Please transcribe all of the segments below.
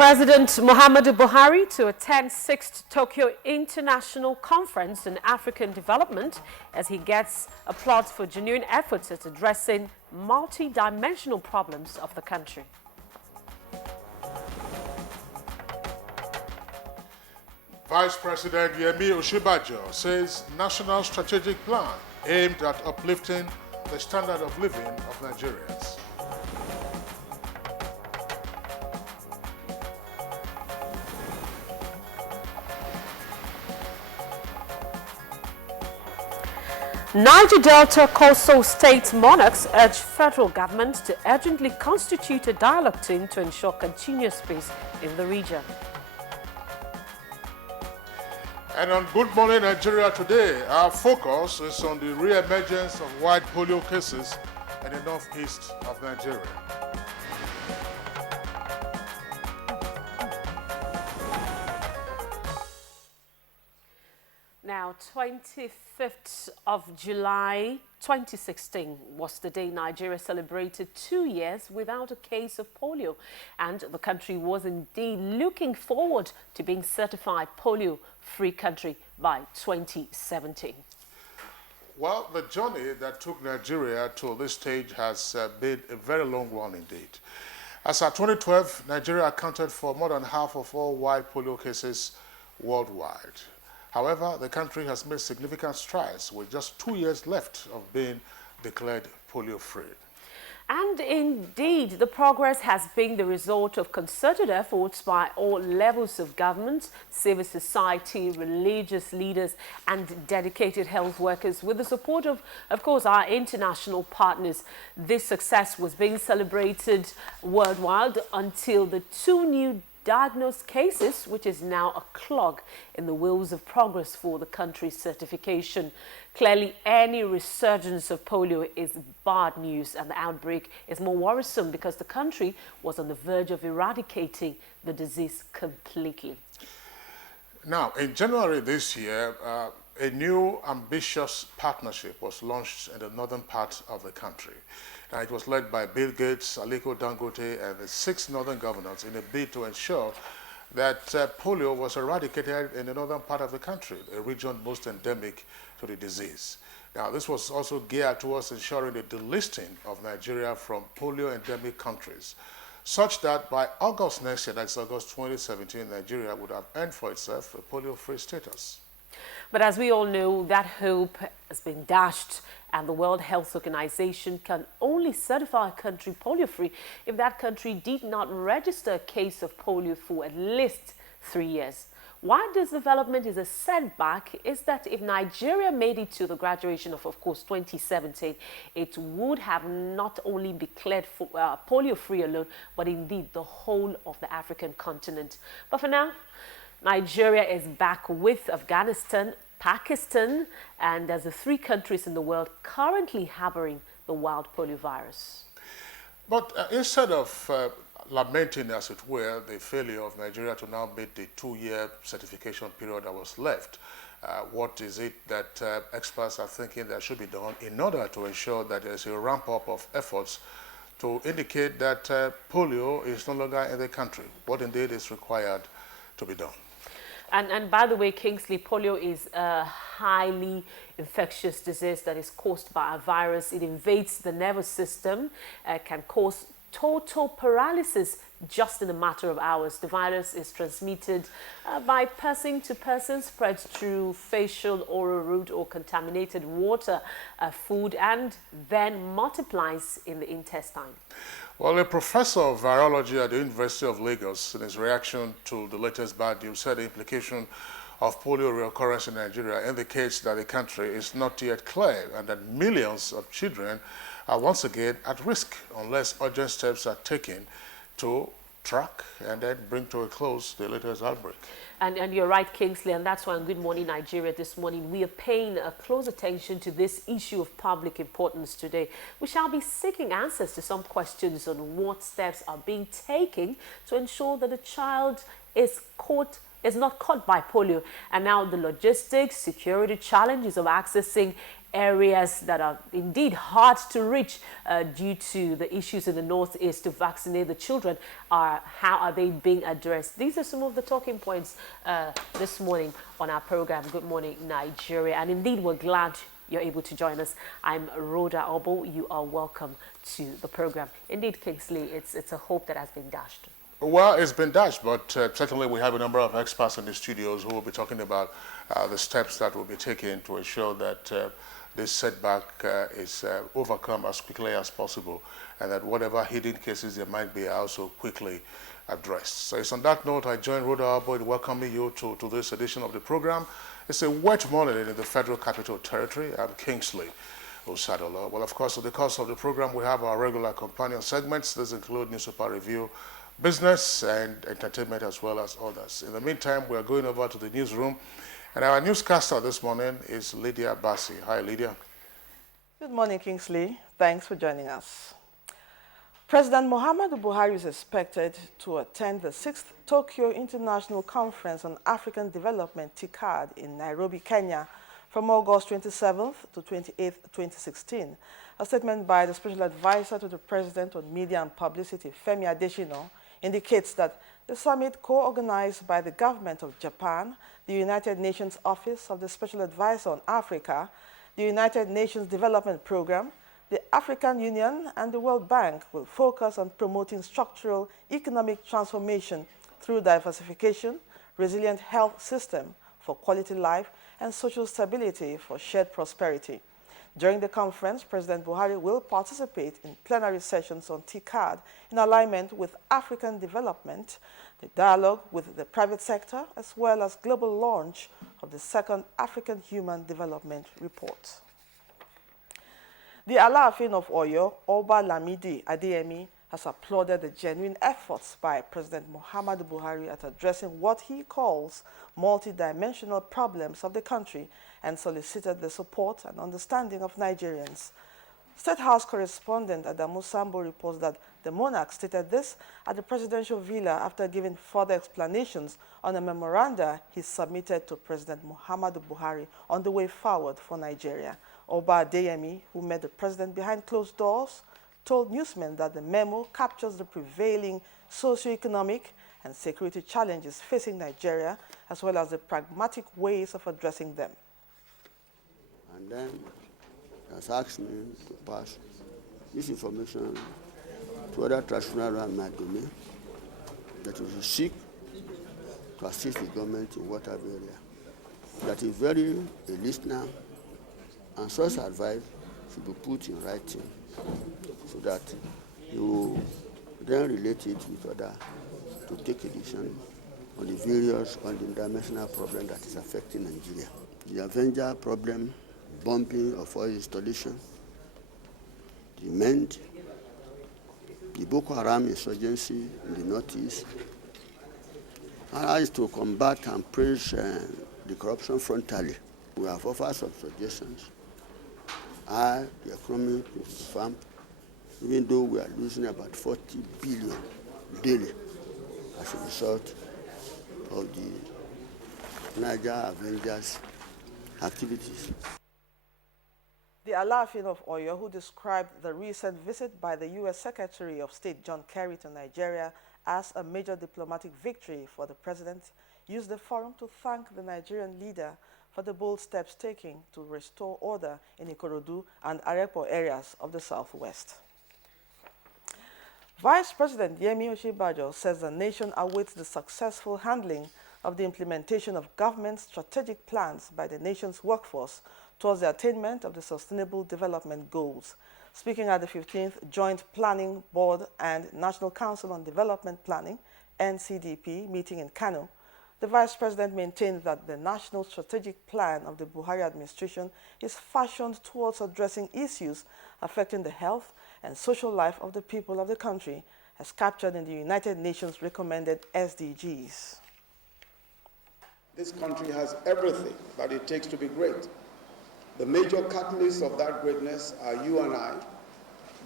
President Muhammadu Buhari to attend 6th Tokyo International Conference on African Development as he gets applause for genuine efforts at addressing multi-dimensional problems of the country. Vice President Yemi Osinbajo says national strategic plan aimed at uplifting the standard of living of Nigerians. Niger Delta coastal state monarchs urge federal government to urgently constitute a dialogue team to ensure continuous peace in the region. And on Good Morning Nigeria today, our focus is on the re-emergence of white polio cases in the northeast of Nigeria. Now, 25th of July 2016 was the day Nigeria celebrated 2 years without a case of polio, and the country was indeed looking forward to being certified polio-free country by 2017. Well, the journey that took Nigeria to this stage has been a very long one indeed. As of 2012, Nigeria accounted for more than half of all white polio cases worldwide. However, the country has made significant strides with just 2 years left of being declared polio-free. And indeed, the progress has been the result of concerted efforts by all levels of government, civil society, religious leaders, and dedicated health workers with the support of course, our international partners. This success was being celebrated worldwide until the 2 new diagnosed cases, which is now a clog in the wheels of progress for the country's certification. Clearly, any resurgence of polio is bad news, and the outbreak is more worrisome because the country was on the verge of eradicating the disease completely. Now, in January this year, a new ambitious partnership was launched in the northern part of the country. It was led by Bill Gates, Aliko Dangote, and the 6 northern governors in a bid to ensure that polio was eradicated in the northern part of the country, a region most endemic to the disease. Now, this was also geared towards ensuring the delisting of Nigeria from polio-endemic countries, such that by August next year, that's August 2017, Nigeria would have earned for itself a polio-free status. But as we all know, that hope has been dashed, and the World Health Organization can only certify a country polio-free if that country did not register a case of polio for at least 3 years. Why this development is a setback is that if Nigeria made it to the graduation of course, 2017, it would have not only declared polio-free alone, but indeed the whole of the African continent. But for now, Nigeria is back with Afghanistan, Pakistan, and as the 3 countries in the world currently harboring the wild polio virus. But instead of lamenting, as it were, the failure of Nigeria to now meet the 2-year certification period that was left, what is it that experts are thinking that should be done in order to ensure that there is a ramp-up of efforts to indicate that polio is no longer in the country? What indeed is required to be done? And by the way, Kingsley, polio is a highly infectious disease that is caused by a virus. It invades the nervous system, can cause total paralysis just in a matter of hours. The virus is transmitted by person to person, spreads through facial, oral route, or contaminated water, food, and then multiplies in the intestine. Well, a professor of virology at the University of Lagos, in his reaction to the latest bad news, said the implication of polio reoccurrence in Nigeria indicates that the country is not yet clear and that millions of children are once again at risk unless urgent steps are taken to track and then bring to a close the latest outbreak. And you're right, Kingsley, and that's why on Good Morning Nigeria this morning we are paying close attention to this issue of public importance today. We shall be seeking answers to some questions on what steps are being taken to ensure that the child is not caught by polio, and now the logistics, security challenges of accessing areas that are indeed hard to reach due to the issues in the northeast to vaccinate the children. How are they being addressed? These are some of the talking points this morning on our program, Good Morning Nigeria. And indeed, we're glad you're able to join us. I'm Rhoda Obo. You are welcome to the program. Indeed, Kingsley, it's a hope that has been dashed. Well, it's been dashed, but certainly we have a number of experts in the studios who will be talking about the steps that will be taken to ensure that this setback is overcome as quickly as possible, and that whatever hidden cases there might be are also quickly addressed. So it's on that note I join Rhoda Obo in welcoming you to this edition of the program. It's a wet morning in the Federal Capital Territory. I'm Kingsley Osadola. Well, of course, in the course of the program, we have our regular companion segments. These include newspaper review, business, and entertainment, as well as others. In the meantime, we are going over to the newsroom. And our newscaster this morning is Lydia Bassi. Hi, Lydia. Good morning, Kingsley. Thanks for joining us. President Muhammadu Buhari is expected to attend the 6th Tokyo International Conference on African Development, TICAD, in Nairobi, Kenya, from August 27th to 28th, 2016. A statement by the Special Advisor to the President on Media and Publicity, Femi Adesina, indicates that the summit, co-organized by the government of Japan, the United Nations Office of the Special Advisor on Africa, the United Nations Development Programme, the African Union, and the World Bank, will focus on promoting structural economic transformation through diversification, resilient health system for quality life, and social stability for shared prosperity. During the conference, President Buhari will participate in plenary sessions on TICAD in alignment with African development, the dialogue with the private sector, as well as global launch of the second African Human Development Report. The Alaafin of Oyo, Oba Lamidi Adeyemi, has applauded the genuine efforts by President Muhammadu Buhari at addressing what he calls multidimensional problems of the country and solicited the support and understanding of Nigerians. State House correspondent Adamu Sambo reports that the monarch stated this at the presidential villa after giving further explanations on a memoranda he submitted to President Muhammadu Buhari on the way forward for Nigeria. Oba Adeyemi, who met the president behind closed doors, told newsmen that the memo captures the prevailing socio-economic and security challenges facing Nigeria, as well as the pragmatic ways of addressing them. And then he has asked me to pass this information to other traditional around my domain, that we should seek to assist the government in whatever area. That is very a listener, and such advice should be put in writing so that you then relate it with others to take a decision on the various dimensional problem that is affecting Nigeria. The Avenger problem, bumping of oil installation, the MEND, the Boko Haram insurgency in the northeast, and is to combat and praise the corruption frontally. We have offered some suggestions. The economy is firm, even though we are losing about 40 billion daily as a result of the Niger Avengers activities. The Alaafin of Oyo, who described the recent visit by the U.S. Secretary of State John Kerry to Nigeria as a major diplomatic victory for the president, used the forum to thank the Nigerian leader for the bold steps taken to restore order in Ikorodu and Arepo areas of the southwest. Vice President Yemi Osinbajo says the nation awaits the successful handling of the implementation of government strategic plans by the nation's workforce towards the attainment of the Sustainable Development Goals. Speaking at the 15th Joint Planning Board and National Council on Development Planning, NCDP, meeting in Kano, the Vice President maintained that the National Strategic Plan of the Buhari administration is fashioned towards addressing issues affecting the health and social life of the people of the country, as captured in the United Nations recommended SDGs. This country has everything that it takes to be great. The major catalysts of that greatness are you and I,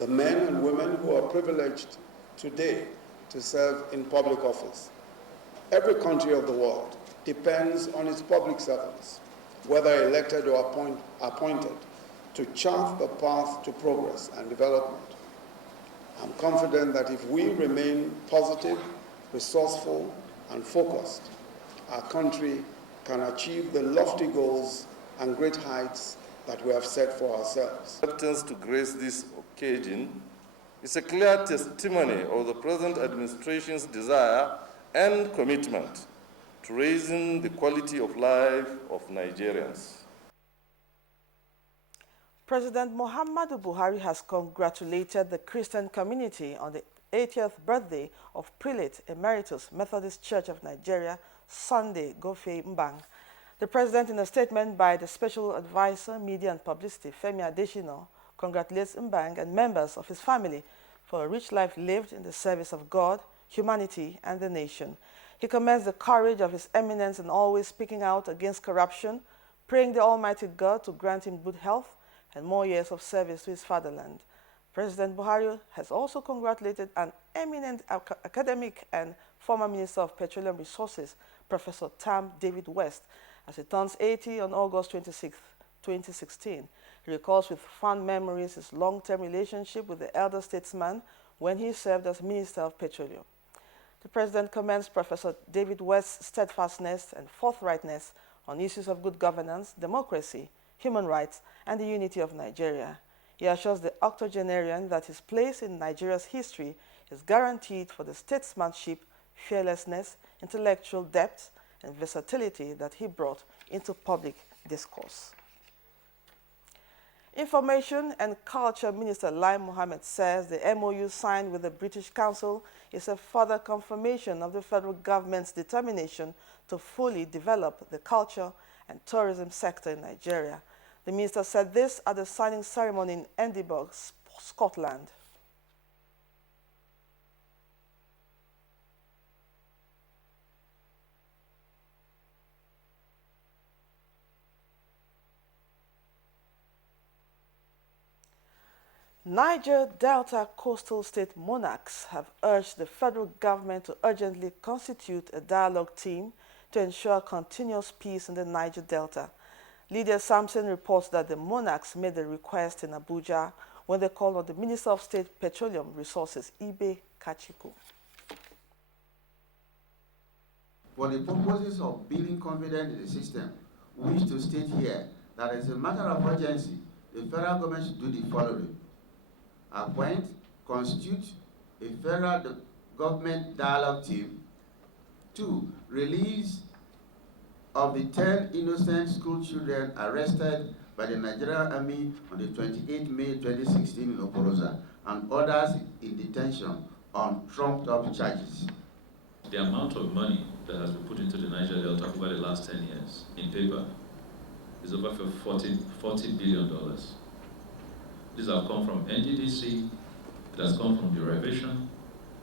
the men and women who are privileged today to serve in public office. Every country of the world depends on its public servants, whether elected or appointed, to chart the path to progress and development. I'm confident that if we remain positive, resourceful, and focused, our country can achieve the lofty goals and great heights that we have set for ourselves. Acceptance to grace this occasion is a clear testimony of the present administration's desire and commitment to raising the quality of life of Nigerians. President Muhammadu Buhari has congratulated the Christian community on the 80th birthday of Prelate Emeritus Methodist Church of Nigeria, Sunday Gofe Mbang. The president, in a statement by the Special Advisor, Media and Publicity, Femi Adesina, congratulates Mbang and members of his family for a rich life lived in the service of God, humanity, and the nation. He commends the courage of His Eminence in always speaking out against corruption, praying the Almighty God to grant him good health and more years of service to his fatherland. President Buhari has also congratulated an eminent academic and former Minister of Petroleum Resources, Professor Tam David West, as he turns 80 on August 26, 2016. He recalls with fond memories his long-term relationship with the elder statesman when he served as Minister of Petroleum. The President commends Professor David West's steadfastness and forthrightness on issues of good governance, democracy, human rights, and the unity of Nigeria. He assures the octogenarian that his place in Nigeria's history is guaranteed for the statesmanship, fearlessness, intellectual depth, and versatility that he brought into public discourse. Information and Culture Minister Lai Mohammed says the MOU signed with the British Council is a further confirmation of the federal government's determination to fully develop the culture and tourism sector in Nigeria. The minister said this at the signing ceremony in Edinburgh, Scotland. Niger Delta coastal state monarchs have urged the federal government to urgently constitute a dialogue team to ensure continuous peace in the Niger Delta. Lydia Sampson reports that the monarchs made the request in Abuja when they called on the Minister of State Petroleum Resources, Ibe Kachiku. For the purposes of building confidence in the system, we wish to state here that as a matter of urgency, the federal government should do the following. Appoint, constitute a federal government dialogue team. 2. Release of the 10 innocent school children arrested by the Nigerian Army on the 28th May 2016 in Okorosa and others in detention on trumped-up charges. The amount of money that has been put into the Niger Delta over the last 10 years in paper is over $40 billion. These have come from NDDC, it has come from derivation,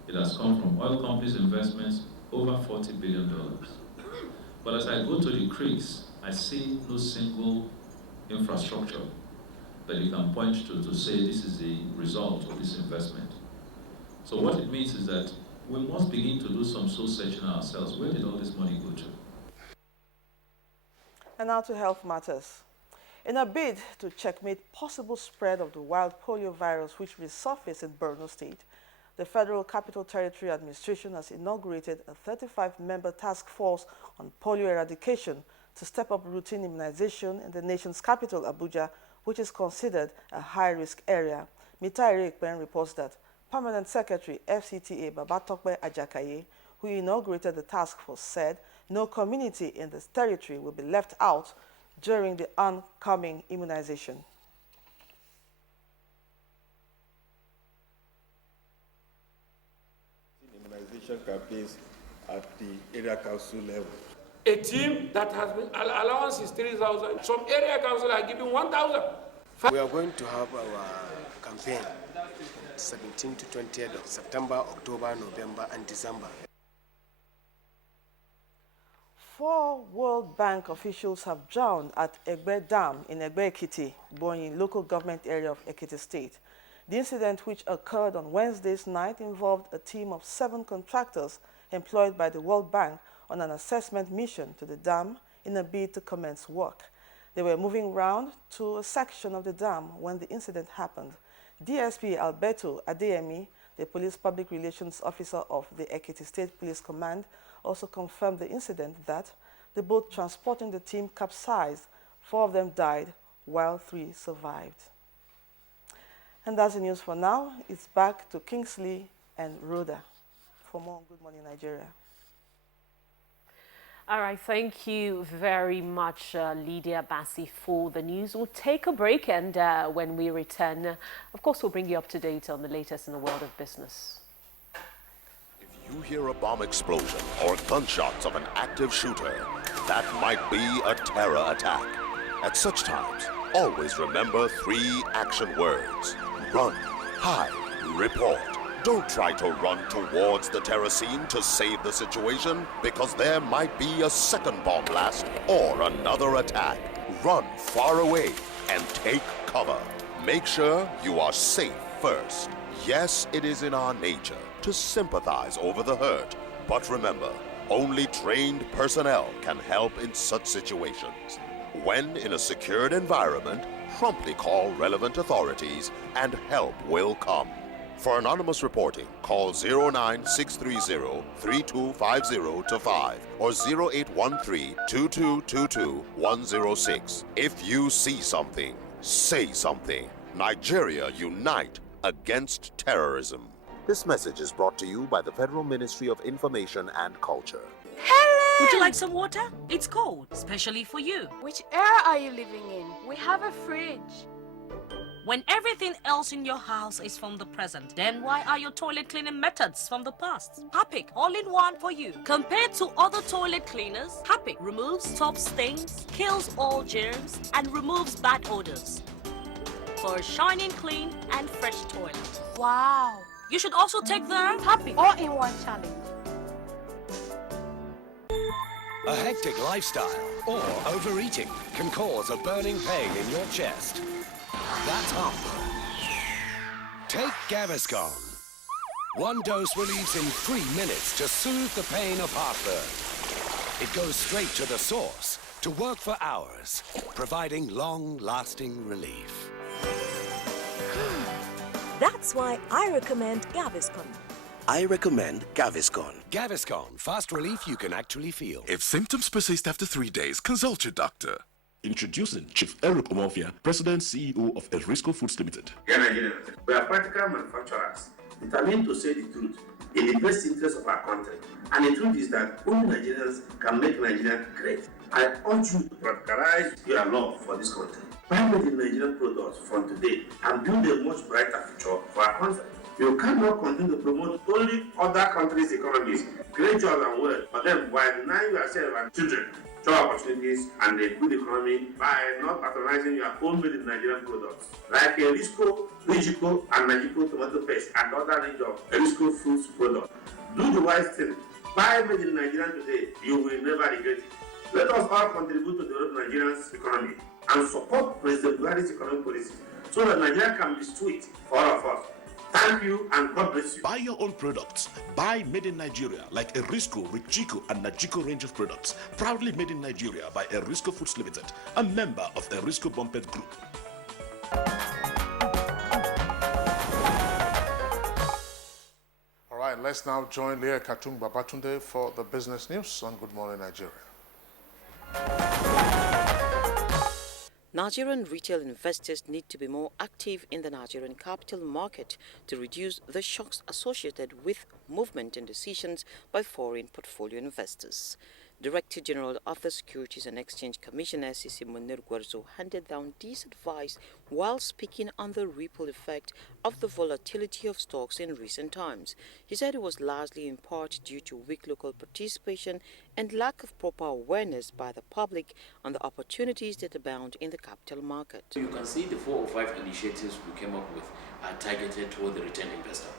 it has come from oil companies' investments, over $40 billion. But as I go to the creeks, I see no single infrastructure that you can point to say this is the result of this investment. So what it means is that we must begin to do some soul searching ourselves. Where did all this money go to? And now to health matters. In a bid to checkmate possible spread of the wild polio virus which resurfaced in Borno State, the Federal Capital Territory Administration has inaugurated a 35-member task force on polio eradication to step up routine immunization in the nation's capital, Abuja, which is considered a high-risk area. Mitai Rekben reports that Permanent Secretary FCTA Babatokbe Ajakaye, who inaugurated the task force, said no community in this territory will be left out during the oncoming immunization. Immunization campaigns at the area council level. A team that has been allowance is 3,000. Some area council are giving 1,000. We are going to have our campaign 17th to 20th of September, October, November, and December. 4 World Bank officials have drowned at Egbe Dam in Egbe Ekiti, Bonyi local government area of Ekiti State. The incident, which occurred on Wednesday's night, involved a team of 7 contractors employed by the World Bank on an assessment mission to the dam in a bid to commence work. They were moving round to a section of the dam when the incident happened. DSP Alberto Adeyemi, the police public relations officer of the Ekiti State Police Command, also confirmed the incident that the boat transporting the team capsized. 4 of them died, while 3 survived. And that's the news for now. It's back to Kingsley and Rhoda for more Good Morning Nigeria. All right, thank you very much, Lydia Bassi, for the news. We'll take a break, and when we return, of course, we'll bring you up to date on the latest in the world of business. If you hear a bomb explosion or gunshots of an active shooter, that might be a terror attack. At such times, always remember 3 action words: run, hide, report. Don't try to run towards the terror scene to save the situation, because there might be a second bomb blast or another attack. Run far away and take cover. Make sure you are safe first. Yes, it is in our nature to sympathize over the hurt, but remember, only trained personnel can help in such situations. When in a secured environment, promptly call relevant authorities and help will come. For anonymous reporting, call 09630-3250-5 or 0813-2222-106. If you see something, say something. Nigeria unite against terrorism. This message is brought to you by the Federal Ministry of Information and Culture. Helen! Would you like some water? It's cold, especially for you. Which era are you living in? We have a fridge. When everything else in your house is from the present, then why are your toilet cleaning methods from the past? Harpic, all-in-one for you. Compared to other toilet cleaners, Harpic removes top stains, kills all germs, and removes bad odors. For a shining, clean, and fresh toilet. Wow! You should also take the Harpic all-in-one challenge. A hectic lifestyle or overeating can cause a burning pain in your chest. That's hunger. Take Gaviscon. 1 dose relieves in 3 minutes to soothe the pain of heartburn. It goes straight to the source to work for hours, providing long-lasting relief. That's why I recommend Gaviscon. I recommend Gaviscon. Gaviscon, fast relief you can actually feel. If symptoms persist after 3 days, consult your doctor. Introducing Chief Eric Omofia, President CEO of Erisco Foods Limited. Nigerian, we are practical manufacturers determined to say the truth in the best interest of our country. And the truth is that only Nigerians can make Nigeria great. I urge you to practicalize your love for this country. Buy made in Nigerian products from today and build a much brighter future for our country. You cannot continue to promote only other countries' economies. Great job and well for them while denying yourself and children job opportunities and a good economy by not patronizing your own made in Nigerian products like Erisco, Rigico, and Nagico tomato paste and other range of Erisco foods products. Do the wise thing. Buy made in Nigeria today. You will never regret it. Let us all contribute to develop Nigeria's economy and support President Buhari's economic policies so that Nigeria can be sweet for all of us. Thank you and God bless you. Buy your own products. Buy made in Nigeria like Erisco, Richico, and Nagico range of products. Proudly made in Nigeria by Erisco Foods Limited, a member of Erisco Bumpet Group. All right, let's now join Leah Katung Babatunde for the business news on Good Morning Nigeria. Nigerian retail investors need to be more active in the Nigerian capital market to reduce the shocks associated with movement and decisions by foreign portfolio investors. Director General of the Securities and Exchange Commission, SEC Munir Gwarzo, handed down this advice while speaking on the ripple effect of the volatility of stocks in recent times. He said it was largely in part due to weak local participation and lack of proper awareness by the public on the opportunities that abound in the capital market. You can see the 4 or 5 initiatives we came up with are targeted toward the retail investor,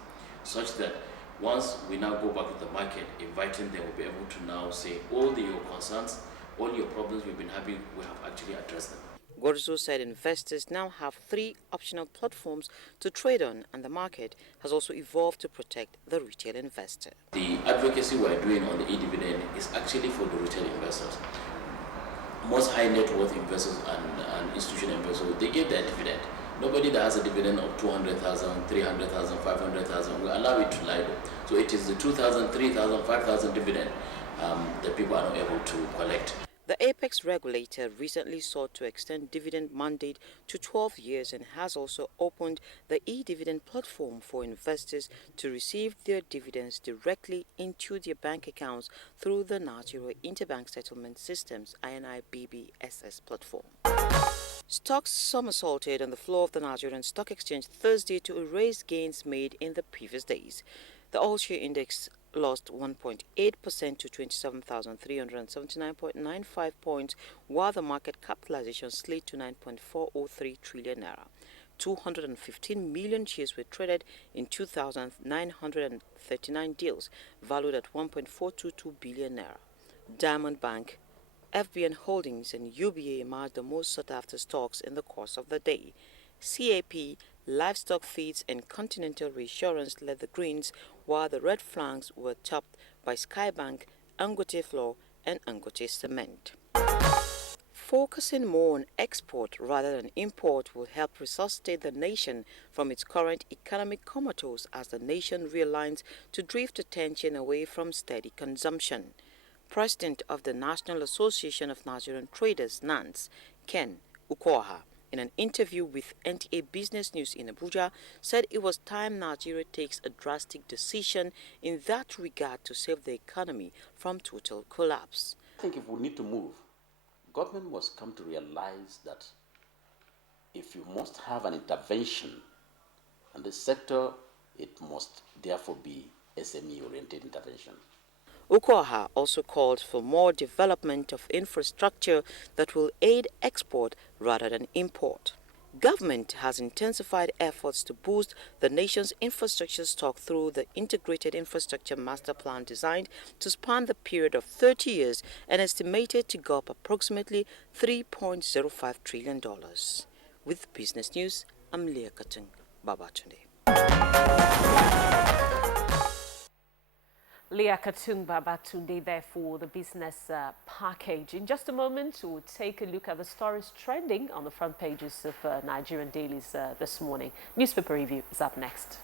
such that once we now go back to the market, inviting them, will be able to now say all your concerns, all your problems we've been having, we have actually addressed them. Gorzo said investors now have 3 optional platforms to trade on, and the market has also evolved to protect the retail investor. The advocacy we're doing on the e-dividend is actually for the retail investors. most high net worth investors and institutional investors, they get their dividend. Nobody that has a dividend of 200,000, 300,000, 500,000 will allow it to lie low. So it is the 2,000, 3,000, 5,000 dividend that people are not able to collect. The apex regulator recently sought to extend dividend mandate to 12 years and has also opened the e-dividend platform for investors to receive their dividends directly into their bank accounts through the Nigeria Interbank Settlement Systems INIBBSS platform. Stocks somersaulted on the floor of the Nigerian Stock Exchange Thursday to erase gains made in the previous days. The all-share index lost 1.8% to 27,379.95 points, while the market capitalization slid to 9.403 trillion naira. 215 million shares were traded in 2,939 deals, valued at 1.422 billion naira. Diamond Bank, FBN Holdings and UBA emerged the most sought-after stocks in the course of the day. CAP, Livestock Feeds and Continental Reassurance led the greens, while the red flanks were topped by Skybank, Angote Flour and Angote Cement. Focusing more on export rather than import will help resuscitate the nation from its current economic comatose as the nation realigns to drift attention away from steady consumption. President of the National Association of Nigerian Traders, NANS, Ken Ukoha, in an interview with NTA Business News in Abuja, said it was time Nigeria takes a drastic decision in that regard to save the economy from total collapse. I think if we need to move, government must come to realize that if you must have an intervention in the sector, it must therefore be SME-oriented intervention. Ukoha also called for more development of infrastructure that will aid export rather than import. Government has intensified efforts to boost the nation's infrastructure stock through the Integrated Infrastructure Master Plan designed to span the period of 30 years and estimated to go up approximately $3.05 trillion. With Business News, I'm Leah Katung Babatunde. Leah Katung Babatunde there for the business package. In just a moment, we'll take a look at the stories trending on the front pages of Nigerian dailies this morning. Newspaper review is up next.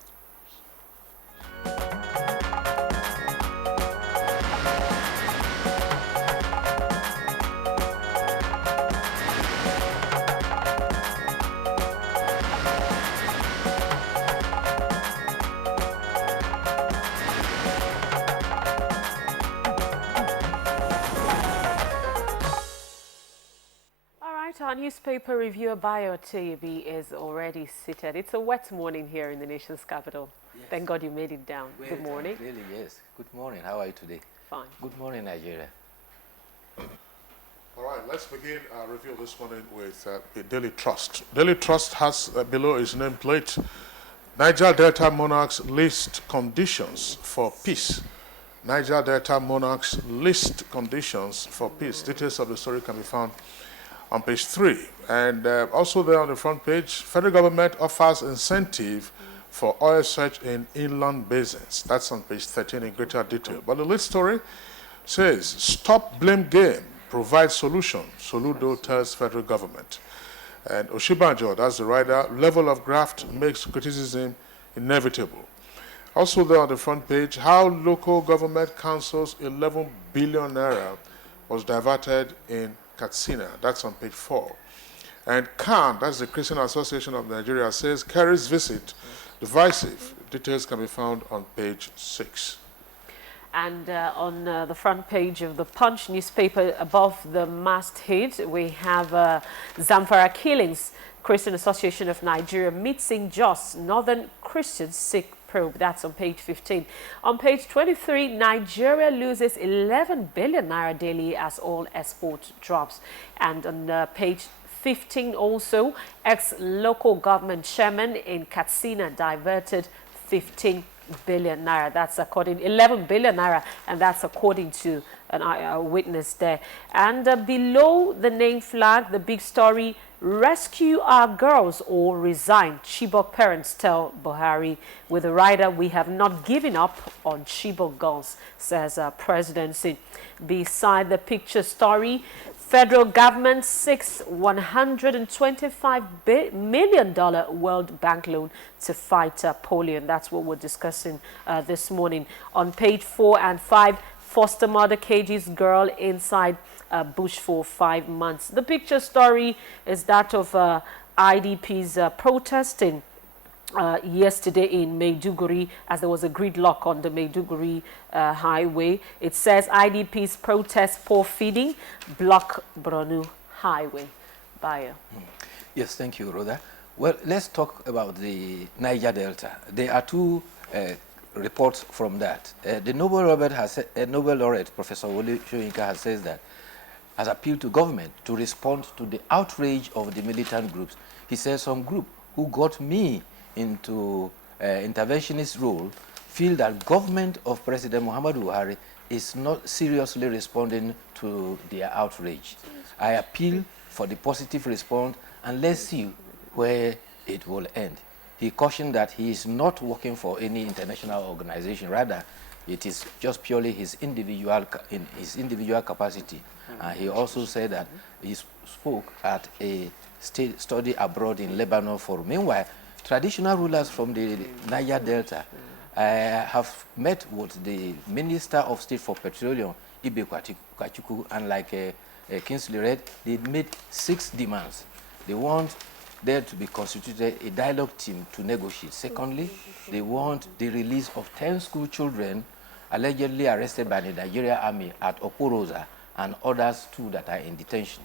Our newspaper reviewer Bayo Teyebi is already seated. It's a wet morning here in the nation's capital. Yes. Thank God you made it down. Well, good morning. Really, yes. Good morning. How are you today? Fine. Good morning, Nigeria. All right, let's begin our review this morning with the Daily Trust. Daily Trust has below its nameplate, Niger Delta monarchs list conditions for peace. Niger Delta monarchs list conditions for peace. Details of the story can be found on page 3. And also there on the front page, federal government offers incentive for oil search in inland basins. That's on page 13 in greater detail. But the lead story says, stop blame game, provide solution, Soludo tells federal government. And Oshibanjo, that's the writer, level of graft makes criticism inevitable. Also there on the front page, how local government councils 11 billion naira was diverted in Katsina. That's on page 4. And CAN, that's the Christian Association of Nigeria, says Kerry's visit divisive. Details can be found on page 6. And on the front page of the Punch newspaper, above the masthead, we have Zamfara killings. Christian Association of Nigeria meets in Jos. Northern Christians seek probe. That's on page 15. On page 23, Nigeria loses 11 billion naira daily as oil export drops. And on page 15 also, ex-local government chairman in Katsina diverted 15 billion naira. That's according 11 billion naira, and that's according to a witness there. And below the name flag, the big story: rescue our girls or resign. Chibok parents tell Buhari. With the rider, we have not given up on Chibok girls, says presidency. Beside the picture story, Federal government seeks $125 million World Bank loan to fight polio. And that's what we're discussing this morning. On page 4 and 5, foster mother cages girl inside bush for 5 months. The picture story is that of IDPs protesting yesterday in Maiduguri, as there was a gridlock on the Maiduguri highway. It says IDPs protest poor feeding, block Borno highway. Bayo. Yes, thank you, Rhoda. Well, let's talk about the Niger Delta. There are two reports from that. The Nobel laureate, Professor Wole Soyinka, has said that, has appealed to government to respond to the outrage of the militant groups. He says some group who got me into interventionist role feel that government of President Muhammadu Buhari is not seriously responding to their outrage. I appeal for the positive response, and let's see where it will end. He cautioned that he is not working for any international organization. Rather, it is just purely his individual capacity. He also said that he spoke at a state study abroad in Lebanon for. Meanwhile, traditional rulers from the Niger Delta have met with the Minister of State for Petroleum, Ibe Kwachuku, and like Kingsley Red, they made 6 demands. They want there to be constituted a dialogue team to negotiate. Secondly, they want the release of 10 school children allegedly arrested by the Nigerian army at Okorosa and others too that are in detention.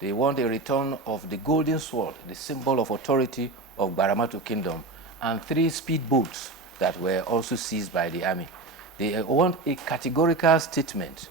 They want a return of the golden sword, the symbol of authority of Baramatu Kingdom, and 3 speedboats that were also seized by the army. They want a categorical statement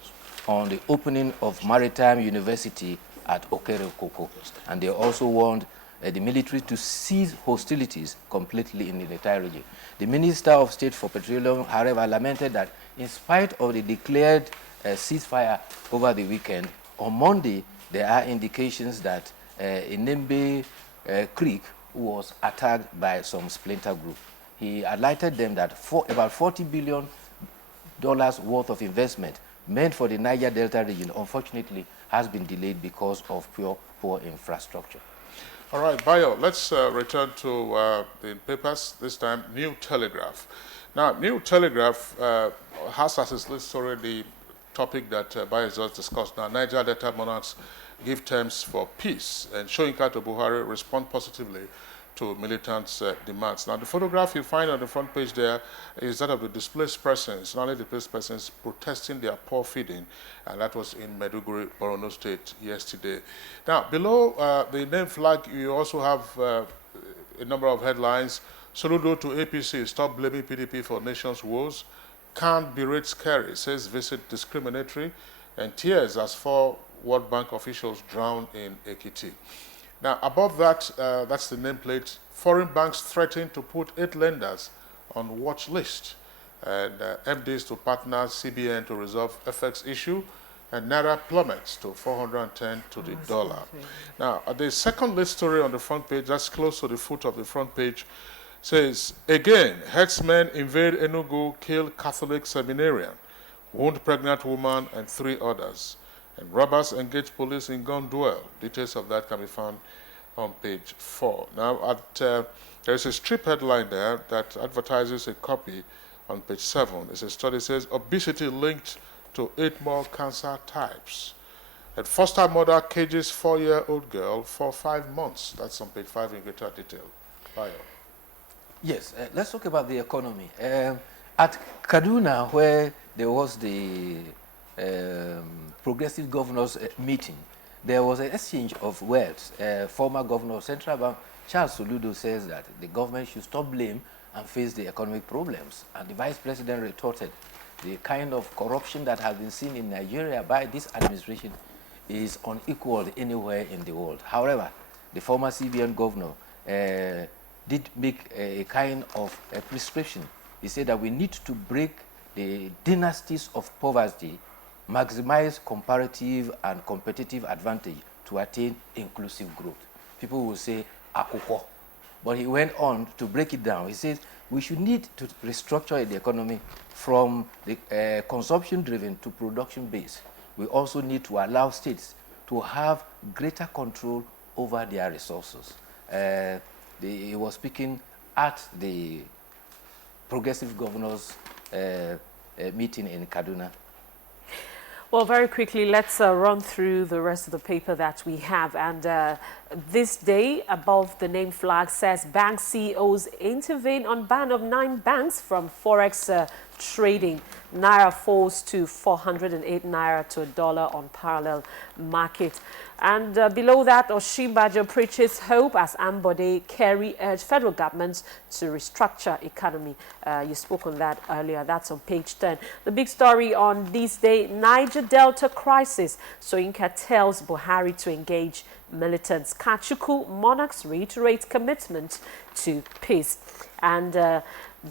on the opening of Maritime University at Okere-Okoko, and they also want the military to cease hostilities completely in the entire region. The Minister of State for Petroleum, however, lamented that in spite of the declared ceasefire over the weekend, on Monday there are indications that Inembe Creek was attacked by some splinter group. He alerted them that about $40 billion worth of investment meant for the Niger Delta region, unfortunately, has been delayed because of poor infrastructure. All right, Bayo, let's return to the papers, this time New Telegraph. Now, New Telegraph has as its list story the topic that Bayo just discussed. Now, Niger Delta monarchs give terms for peace, and Soyinka to Buhari respond positively to militants' demands. Now, the photograph you find on the front page there is that of the displaced persons, not only displaced persons protesting their poor feeding, and that was in Maiduguri, Borno State yesterday. Now, below the name flag, you also have a number of headlines. Soludo to APC, stop blaming PDP for nation's woes. Can't berate scary, says visit discriminatory, and tears as 4 World Bank officials drown in Ekiti. Now, above that, that's the nameplate. Foreign banks threaten to put 8 lenders on watch list, and MDs to partner CBN to resolve FX issue, and Naira plummets to 410 to the dollar. Now, the second list story on the front page, that's close to the foot of the front page, says, again, herdsmen invade Enugu, kill Catholic seminarian, wound pregnant woman, and 3 others. And robbers engage police in gun duel. Details of that can be found on page 4. Now, there's a strip headline there that advertises a copy on page 7. It's a study that says, obesity linked to 8 more cancer types. And foster mother cages 4-year-old girl for 5 months. That's on page 5 in greater detail. Bayo. Yes, let's talk about the economy. At Kaduna, where there was the Progressive Governors meeting, there was an exchange of words. Former Governor of Central Bank, Charles Soludo, says that the government should stop blame and face the economic problems. And the Vice President retorted, the kind of corruption that has been seen in Nigeria by this administration is unequaled anywhere in the world. However, the former CBN governor did make a kind of a prescription. He said that we need to break the dynasties of poverty, maximize comparative and competitive advantage to attain inclusive growth. People will say, akoko. But he went on to break it down. He says, we should need to restructure the economy from the consumption-driven to production-based. We also need to allow states to have greater control over their resources. He was speaking at the Progressive Governors meeting in Kaduna. Well, very quickly, let's run through the rest of the paper that we have. And this day, above the name flag, says bank CEOs intervene on ban of 9 banks from Forex trading. Naira falls to 408 Naira to $1 on parallel market. And below that, Oshimbajo preaches hope as Ambode Kerry urged federal governments to restructure economy. You spoke on that earlier. That's on page 10. The big story on this day, Niger Delta crisis. Soyinka tells Buhari to engage militants. Kachuku monarchs reiterate commitment to peace. And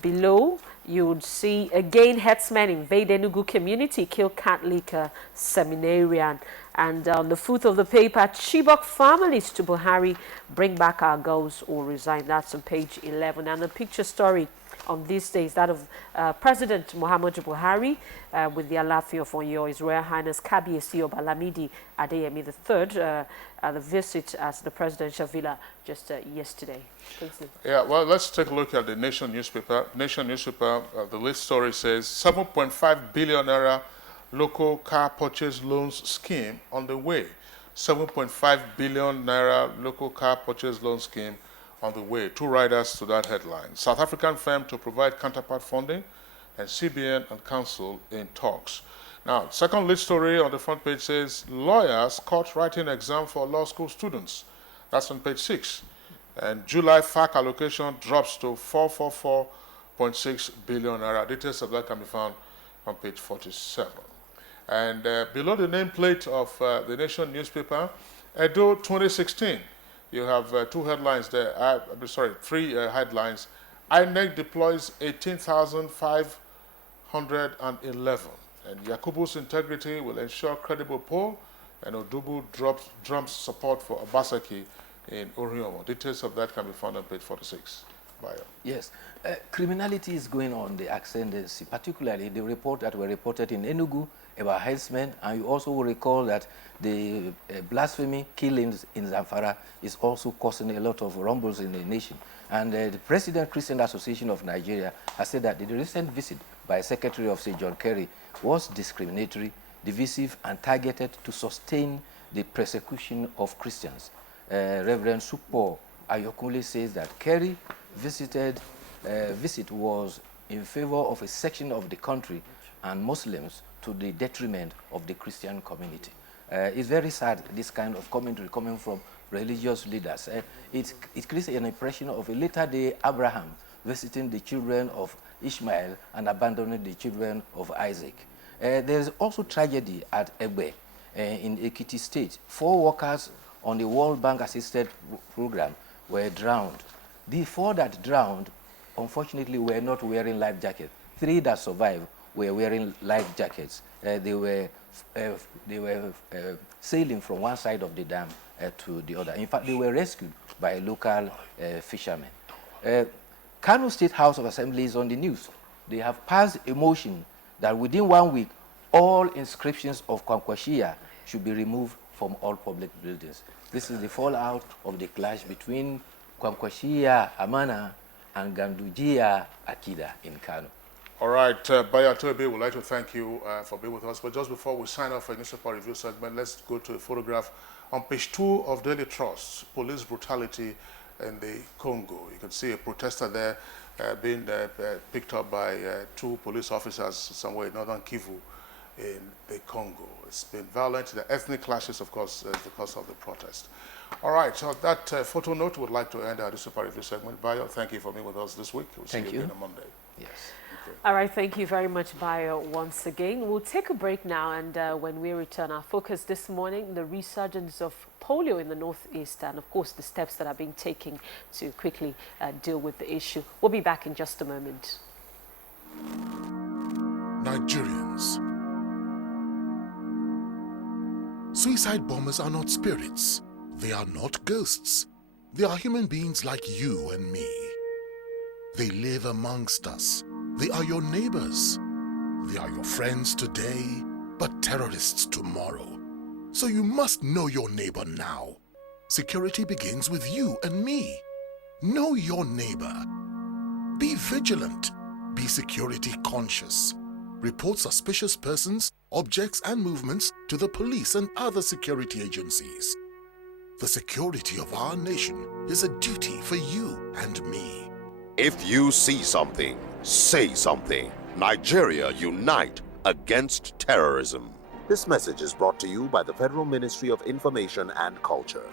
below, you would see again headsmen invade Enugu community, kill Catholic seminarian. And on the foot of the paper, Chibok families to Buhari, bring back our girls or resign. That's on page 11. And the picture story on this day is that of President Muhammadu Buhari with the Alafi of Oyo, His Royal Highness Kabiyesi Obalamidi Adeyemi III, the visit at the presidential villa just yesterday. Yeah, well, let's take a look at the Nation newspaper. Nation newspaper, the lead story says 7.5 billion naira local car purchase loans scheme on the way. 7.5 billion naira local car purchase loan scheme on the way. 2 riders to that headline. South African firm to provide counterpart funding, and CBN and council in talks. Now, second lead story on the front page says lawyers caught writing exam for law school students. That's on page 6. And July FAC allocation drops to 444.6 billion naira. Details of that can be found on page 47. And below the nameplate of the Nation newspaper, Edo 2016, you have 2 headlines there. 3 headlines. INEC deploys 18,511. And Yakubu's integrity will ensure credible poll. And Odubu drums support for Obaseki in Oriomo. Details of that can be found on page 46. Bio. Yes. Criminality is going on the ascendancy, particularly the report that were reported in Enugu about headsmen, and you also will recall that the blasphemy killings in Zamfara is also causing a lot of rumbles in the nation. And the President Christian Association of Nigeria has said that the recent visit by Secretary of State John Kerry was discriminatory, divisive, and targeted to sustain the persecution of Christians. Reverend Supo Ayokunle says that Kerry visit was in favor of a section of the country and Muslims to the detriment of the Christian community. It's very sad, this kind of commentary coming from religious leaders. It creates an impression of a later-day Abraham visiting the children of Ishmael and abandoning the children of Isaac. There's also tragedy at Egbe in Ekiti State. 4 workers on the World Bank assisted program were drowned. The 4 that drowned, unfortunately, were not wearing life jackets. 3 that survived were wearing life jackets. They were sailing from one side of the dam to the other. In fact, they were rescued by local fishermen. Kano State House of Assembly is on the news. They have passed a motion that within 1 week, all inscriptions of Kwankwashia should be removed from all public buildings. This is the fallout of the clash between Kwankwashia Amana and Gandujia Akida in Kano. All right, Baya Tobe, we'd like to thank you for being with us. But just before we sign off for a newspaper review segment, let's go to a photograph on page 2 of Daily Trust, police brutality in the Congo. You can see a protester there being picked up by 2 police officers somewhere in northern Kivu in the Congo. It's been violent. The ethnic clashes, of course, the cause of the protest. All right, so that photo note would like to end our newspaper review segment. Bayo, thank you for being with us this week. We'll see you again on Monday. Yes. Okay. All right, thank you very much, Bayo, once again. We'll take a break now, and when we return, our focus this morning, the resurgence of polio in the Northeast, and of course, the steps that are being taken to quickly deal with the issue. We'll be back in just a moment. Nigerians. Suicide bombers are not spirits. They are not ghosts. They are human beings like you and me. They live amongst us. They are your neighbors. They are your friends today, but terrorists tomorrow. So you must know your neighbor now. Security begins with you and me. Know your neighbor. Be vigilant. Be security conscious. Report suspicious persons, objects, and movements to the police and other security agencies. The security of our nation is a duty for you and me. If you see something, say something. Nigeria, unite against terrorism. This message is brought to you by the Federal Ministry of Information and Culture.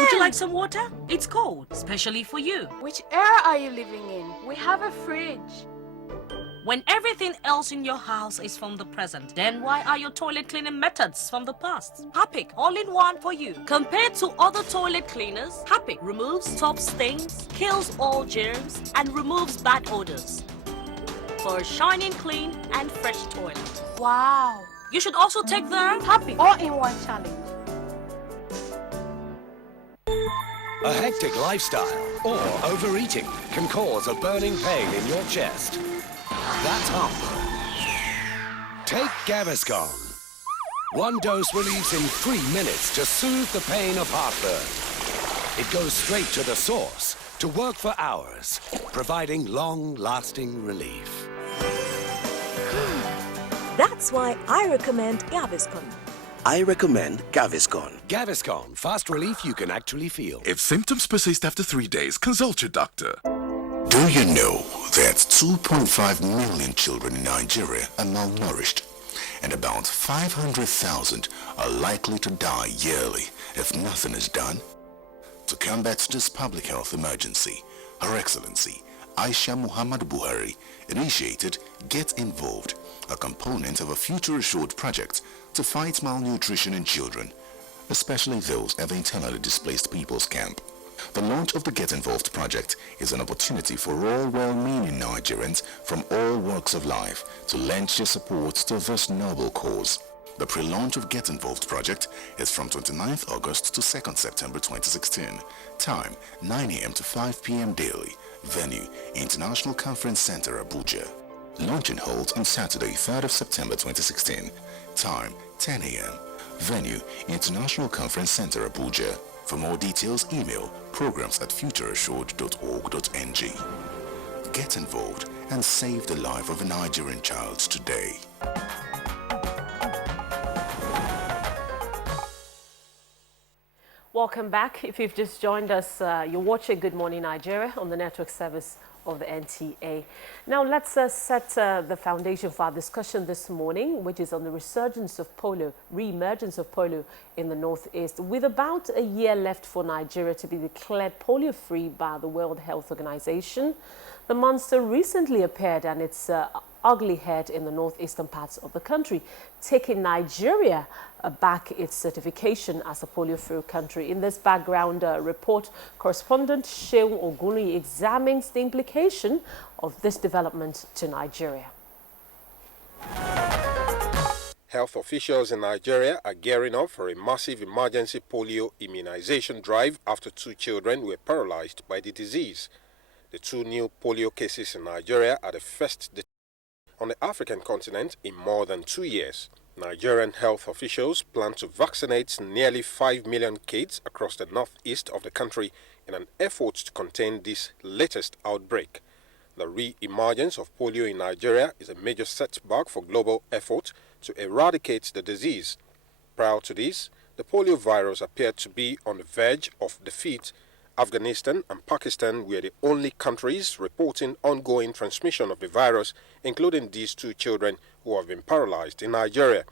Would you like some water? It's cold, especially for you. Which era are you living in? We have a fridge. When everything else in your house is from the present, then why are your toilet cleaning methods from the past? Harpic, all-in-one for you. Compared to other toilet cleaners, Harpic removes top stains, kills all germs, and removes bad odors. For a shining clean and fresh toilet. Wow. You should also take the Harpic all-in-one challenge. A hectic lifestyle or overeating can cause a burning pain in your chest. That's hunger. Take Gaviscon. One dose relieves in 3 minutes to soothe the pain of heartburn. It goes straight to the source to work for hours, providing long-lasting relief. That's why I recommend Gaviscon. I recommend Gaviscon. Gaviscon, fast relief you can actually feel. If symptoms persist after 3 days, consult your doctor. Do you know that 2.5 million children in Nigeria are malnourished, and about 500,000 are likely to die yearly if nothing is done? To combat this public health emergency, Her Excellency Aisha Muhammad Buhari initiated Get Involved, a component of a future assured project to fight malnutrition in children, especially those at the internally displaced people's camp. The launch of the Get Involved project is an opportunity for all well-meaning Nigerians from all walks of life to lend their support to this noble cause. The pre-launch of Get Involved project is from 29th August to 2nd September 2016. Time 9 a.m. to 5 p.m. daily. Venue International Conference Center, Abuja. Launching holds on Saturday, 3rd of September 2016. Time 10 a.m. Venue International Conference Center, Abuja. For more details, email programs@futureassured.org.ng. Get involved and save the life of a Nigerian child today. Welcome back. If you've just joined us, you're watching Good Morning Nigeria on the network service of the NTA. Now let's set the foundation for our discussion this morning, which is on the resurgence of polio, re-emergence of polio in the Northeast. With about a year left for Nigeria to be declared polio-free by the World Health Organization, the monster recently appeared and its ugly head in the northeastern parts of the country, taking Nigeria back its certification as a polio-free country. In this background report, correspondent Sheung Oguni examines the implication of this development to Nigeria. Health officials in Nigeria are gearing up for a massive emergency polio immunization drive after 2 children were paralyzed by the disease. The 2 new polio cases in Nigeria are the first on the African continent in more than 2 years. Nigerian health officials plan to vaccinate nearly 5 million kids across the northeast of the country in an effort to contain this latest outbreak. The re-emergence of polio in Nigeria is a major setback for global effort to eradicate the disease. Prior to this, the polio virus appeared to be on the verge of defeat. Afghanistan and Pakistan were the only countries reporting ongoing transmission of the virus, including these 2 children who have been paralyzed in Nigeria.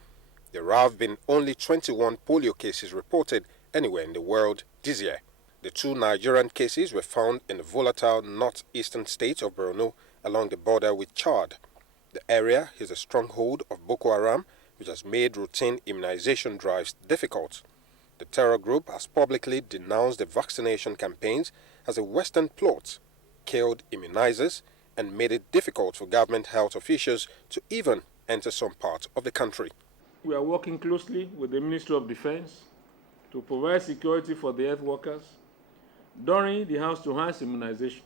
There have been only 21 polio cases reported anywhere in the world this year. The 2 Nigerian cases were found in the volatile northeastern state of Borno along the border with Chad. The area is a stronghold of Boko Haram, which has made routine immunization drives difficult. The terror group has publicly denounced the vaccination campaigns as a Western plot, killed immunizers, and made it difficult for government health officials to even enter some parts of the country. We are working closely with the Ministry of Defense to provide security for the health workers during the house-to-house immunization,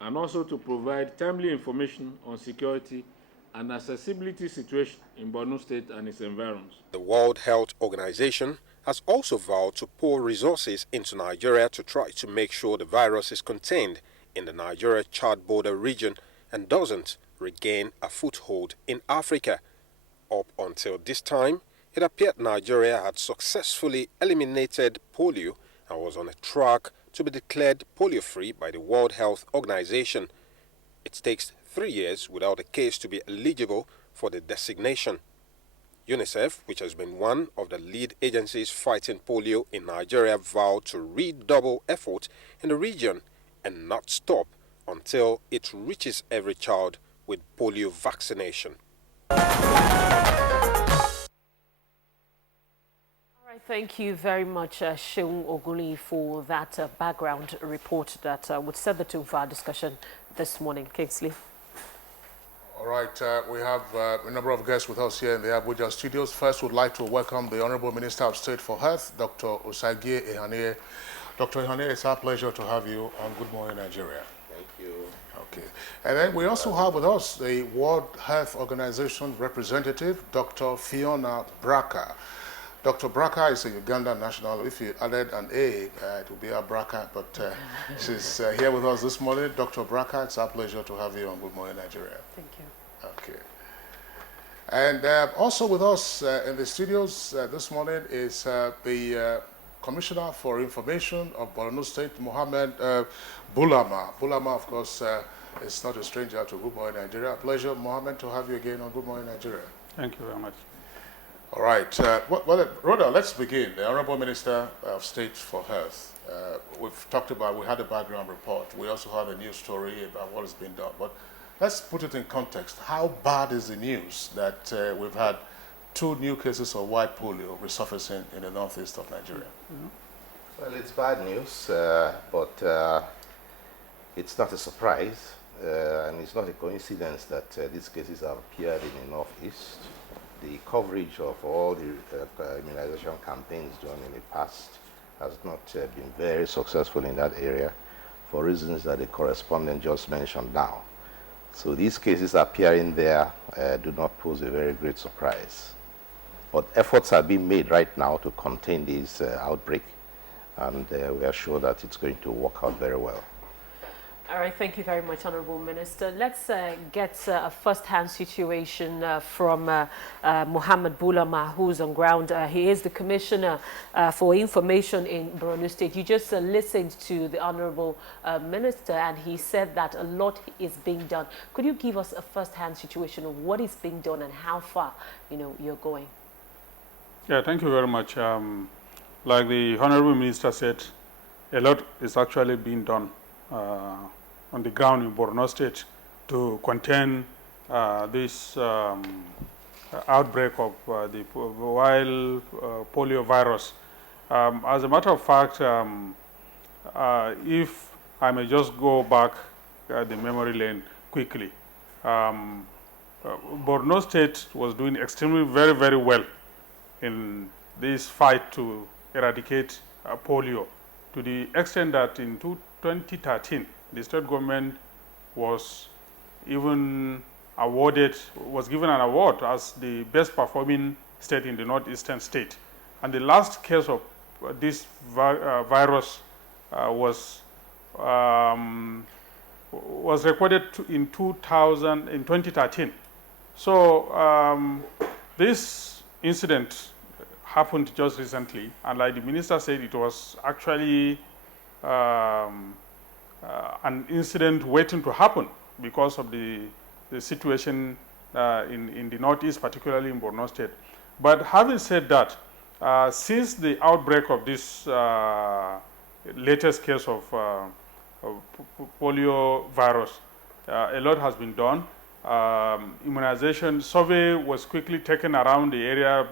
and also to provide timely information on security and accessibility situation in Borno State and its environs. The World Health Organization has also vowed to pour resources into Nigeria to try to make sure the virus is contained in the Nigeria-Chad border region and doesn't regain a foothold in Africa. Up until this time, it appeared Nigeria had successfully eliminated polio and was on a track to be declared polio-free by the World Health Organization. It takes 3 years without a case to be eligible for the designation. UNICEF, which has been one of the lead agencies fighting polio in Nigeria, vowed to redouble effort in the region and not stop until it reaches every child with polio vaccination. Thank you very much, Sheung Oguli, for that background report that would set the tone for our discussion this morning. Kingsley. All right, we have a number of guests with us here in the Abuja studios. First, we'd like to welcome the Honorable Minister of State for Health, Dr. Osagie Ihanie. Dr. Ihanie, it's our pleasure to have you on Good Morning Nigeria. Thank you. Okay. And then we also have with us the World Health Organization representative, Dr. Fiona Braka. Dr. Braka is a Ugandan national. If you added an A, it would be a Braka, but she's here with us this morning. Dr. Braka, it's our pleasure to have you on Good Morning Nigeria. Thank you. Okay. And also with us in the studios this morning is the Commissioner for Information of Borno State, Mohammed Bulama. Bulama, of course, is not a stranger to Good Morning Nigeria. Pleasure, Mohammed, to have you again on Good Morning Nigeria. Thank you very much. All right. Well, Rhoda, let's begin. The Honorable Minister of State for Health. We've talked about, we had a background report. We also have a news story about what has been done. But let's put it in context. How bad is the news that we've had 2 new cases of white polio resurfacing in the northeast of Nigeria? Well, it's bad news, but it's not a surprise. And it's not a coincidence that these cases have appeared in the northeast. The coverage of all the immunization campaigns done in the past has not been very successful in that area for reasons that the correspondent just mentioned now. So these cases appearing there do not pose a very great surprise. But efforts are being made right now to contain this outbreak, and we are sure that it's going to work out very well. All right, thank you very much, Honorable Minister. Let's get a first-hand situation from Mohammed Bulama, who's on ground. He is the Commissioner for Information in Borno State. You just listened to the Honorable Minister, and he said that a lot is being done. Could you give us a first-hand situation of what is being done and how far, you're going? Yeah, thank you very much. Like the Honorable Minister said, a lot is actually being done on the ground in Borno State to contain this outbreak of the wild polio virus. As a matter of fact, if I may just go back the memory lane quickly, Borno State was doing extremely very, very well in this fight to eradicate polio, to the extent that in 2013, the state government was even was given an award as the best performing state in the northeastern state. And the last case of this virus was recorded in 2013. So this incident happened just recently, and like the minister said, it was actually an incident waiting to happen because of the situation in the northeast, particularly in Borno State. But having said that, since the outbreak of this latest case of polio virus, a lot has been done. Immunization survey was quickly taken around the area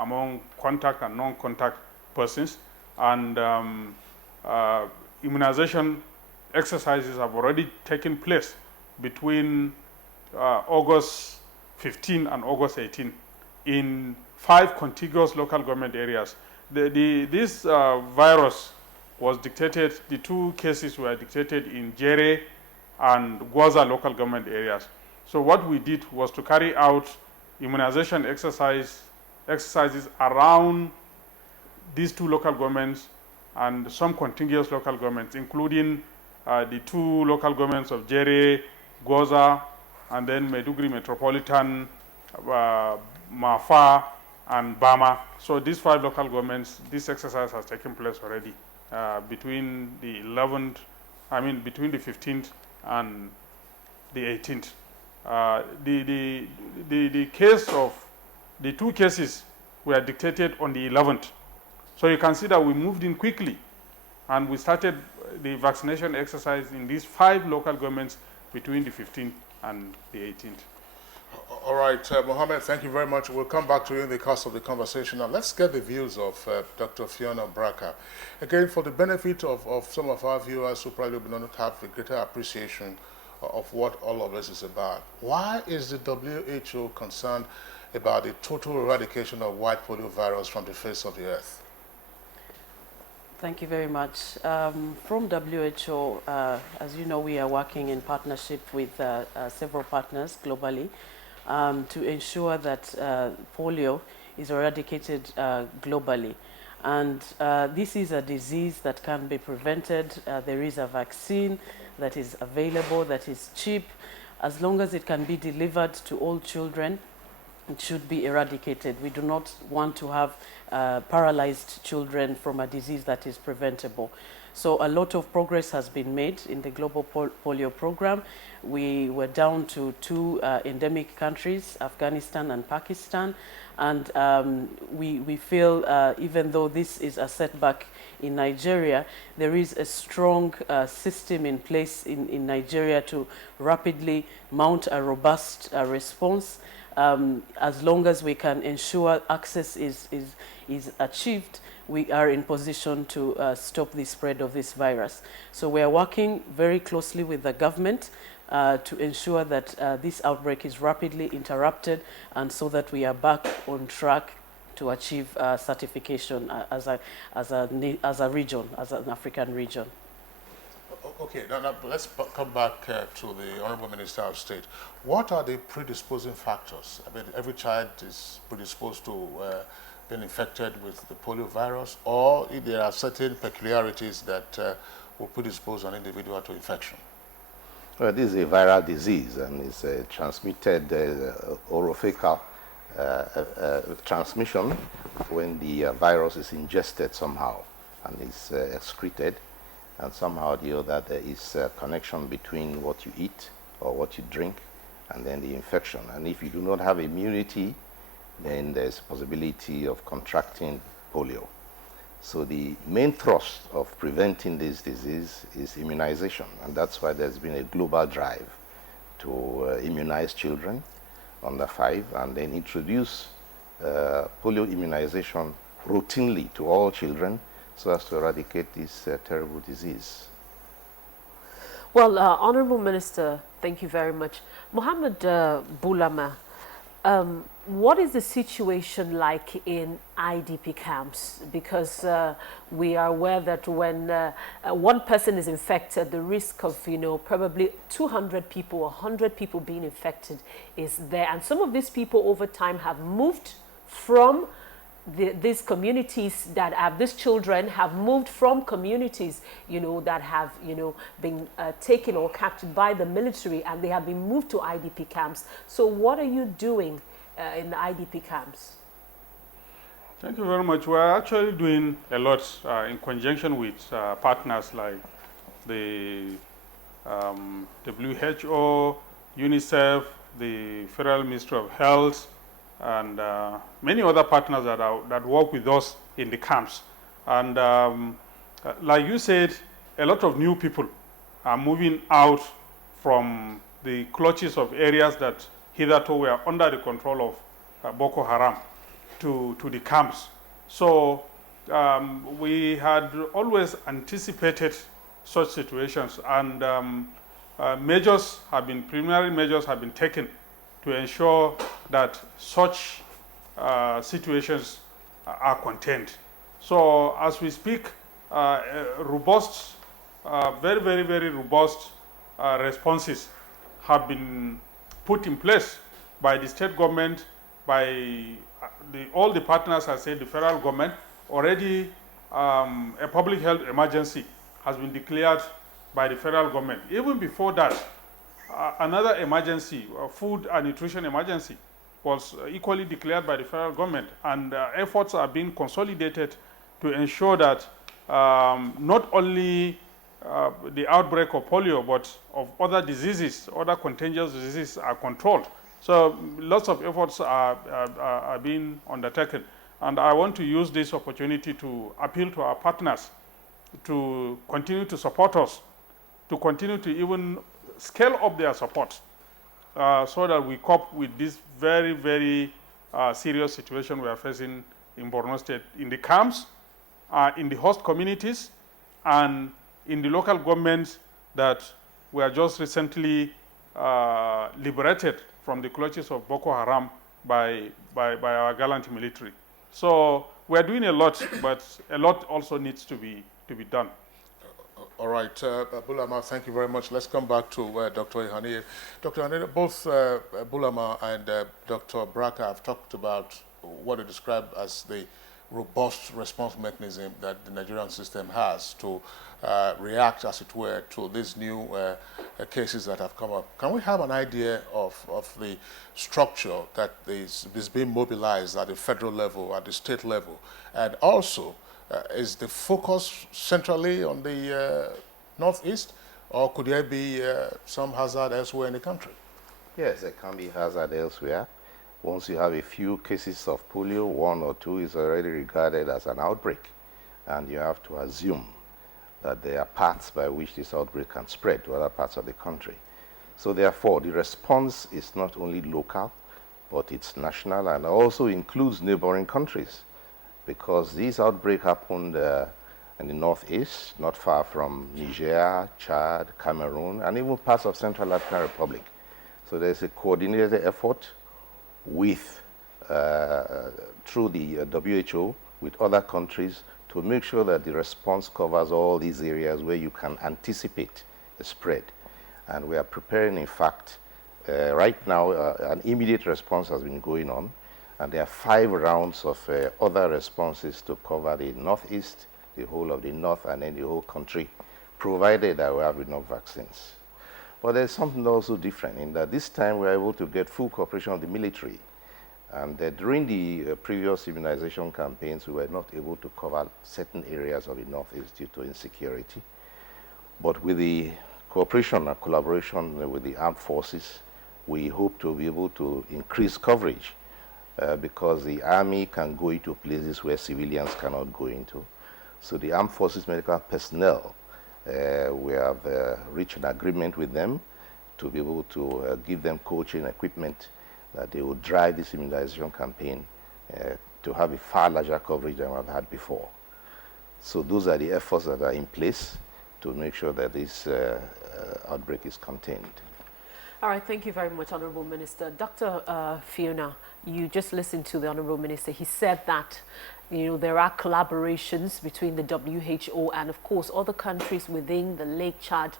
among contact and non-contact persons, and immunization exercises have already taken place between August 15 and August 18 in 5 contiguous local government areas. This virus was dictated, the 2 cases were dictated in Jere and Gwaza local government areas. So what we did was to carry out immunization exercises around these two local governments and some contiguous local governments, including the two local governments of Jere, Goza, and then Maiduguri Metropolitan, Mafa, and Bama. So these 5 local governments, this exercise has taken place already between the 15th and the 18th. The 2 cases were dictated on the 11th. So you can see that we moved in quickly and we started the vaccination exercise in these 5 local governments between the 15th and the 18th. All right, Mohammed, thank you very much. We'll come back to you in the course of the conversation. Now, let's get the views of Dr. Fiona Braka. Again, for the benefit of some of our viewers who probably do not have a greater appreciation of what all of this is about, why is the WHO concerned about the total eradication of white polio virus from the face of the earth? Thank you very much. From WHO, as you know, we are working in partnership with several partners globally to ensure that polio is eradicated globally. And this is a disease that can be prevented. There is a vaccine that is available, that is cheap. As long as it can be delivered to all children, it should be eradicated. We do not want to have paralyzed children from a disease that is preventable. So a lot of progress has been made in the global polio program. We were down to 2 endemic countries, Afghanistan and Pakistan. And we feel, even though this is a setback in Nigeria, there is a strong system in place in Nigeria to rapidly mount a robust response. As long as we can ensure access is achieved, we are in position to stop the spread of this virus. So we are working very closely with the government to ensure that this outbreak is rapidly interrupted, and so that we are back on track to achieve certification as a region, as an African region. Okay, now let's come back to the Honorable Minister of State. What are the predisposing factors? I mean, every child is predisposed to being infected with the polio virus, or if there are certain peculiarities that will predispose an individual to infection? Well, this is a viral disease, and it's transmitted orophacal transmission when the virus is ingested somehow and is excreted. And somehow or the other, there is a connection between what you eat or what you drink and then the infection. And if you do not have immunity, then there's a possibility of contracting polio. So the main thrust of preventing this disease is immunization. And that's why there's been a global drive to immunize children under 5 and then introduce polio immunization routinely to all children, so as to eradicate this terrible disease. Well, Honorable Minister, thank you very much. Mohammed Bulama, what is the situation like in IDP camps? Because we are aware that when one person is infected, the risk of, probably 200 people or 100 people being infected is there. And some of these people over time have moved from these communities that have, these children have moved from communities, that have, been taken or captured by the military, and they have been moved to IDP camps. So what are you doing in the IDP camps? Thank you very much. We're actually doing a lot in conjunction with partners like the WHO, UNICEF, the Federal Ministry of Health, and many other partners that work with us in the camps. And like you said, a lot of new people are moving out from the clutches of areas that hitherto were under the control of Boko Haram to the camps. So we had always anticipated such situations, and preliminary measures have been taken to ensure that such situations are contained. So as we speak, robust, very, very, very robust responses have been put in place by the state government, by all the partners, I said the federal government. Already a public health emergency has been declared by the federal government. Even before that, another emergency, a food and nutrition emergency, was equally declared by the federal government. And efforts are being consolidated to ensure that not only the outbreak of polio, but of other diseases, other contagious diseases are controlled. So lots of efforts are being undertaken. And I want to use this opportunity to appeal to our partners to continue to support us, to continue to even scale up their support so that we cope with this very, very serious situation we are facing in Borno State, in the camps, in the host communities, and in the local governments that were just recently liberated from the clutches of Boko Haram by our gallant military. So we're doing a lot, but a lot also needs to be done. All right, Bulama, thank you very much. Let's come back to Dr. Ihanie. Dr. Ihanie, both Bulama and Dr. Braka have talked about what they describe as the robust response mechanism that the Nigerian system has to react, as it were, to these new cases that have come up. Can we have an idea of the structure that is being mobilized at the federal level, at the state level, and also is the focus centrally on the northeast, or could there be some hazard elsewhere in the country? Yes, there can be hazard elsewhere. Once you have a few cases of polio, 1 or 2 is already regarded as an outbreak, and you have to assume that there are paths by which this outbreak can spread to other parts of the country. So therefore, the response is not only local, but it's national and also includes neighboring countries, because this outbreak happened in the northeast, not far from Niger, Chad, Cameroon, and even parts of Central African Republic. So there's a coordinated effort with, through the WHO, with other countries to make sure that the response covers all these areas where you can anticipate a spread. And we are preparing, in fact, right now, an immediate response has been going on, and there are 5 rounds of other responses to cover the northeast, the whole of the north, and then the whole country, provided that we have enough vaccines. But there's something also different in that this time we're able to get full cooperation of the military. And during the previous immunization campaigns, we were not able to cover certain areas of the northeast due to insecurity. But with the cooperation and collaboration with the armed forces, we hope to be able to increase coverage because the army can go into places where civilians cannot go into. So the armed forces medical personnel, we have reached an agreement with them to be able to give them coaching equipment that they will drive this immunization campaign to have a far larger coverage than we've had before. So those are the efforts that are in place to make sure that this outbreak is contained. All right, thank you very much, Honorable Minister. Dr. Fiona, you just listened to the Honorable Minister. He said that there are collaborations between the WHO and, of course, other countries within the Lake Chad,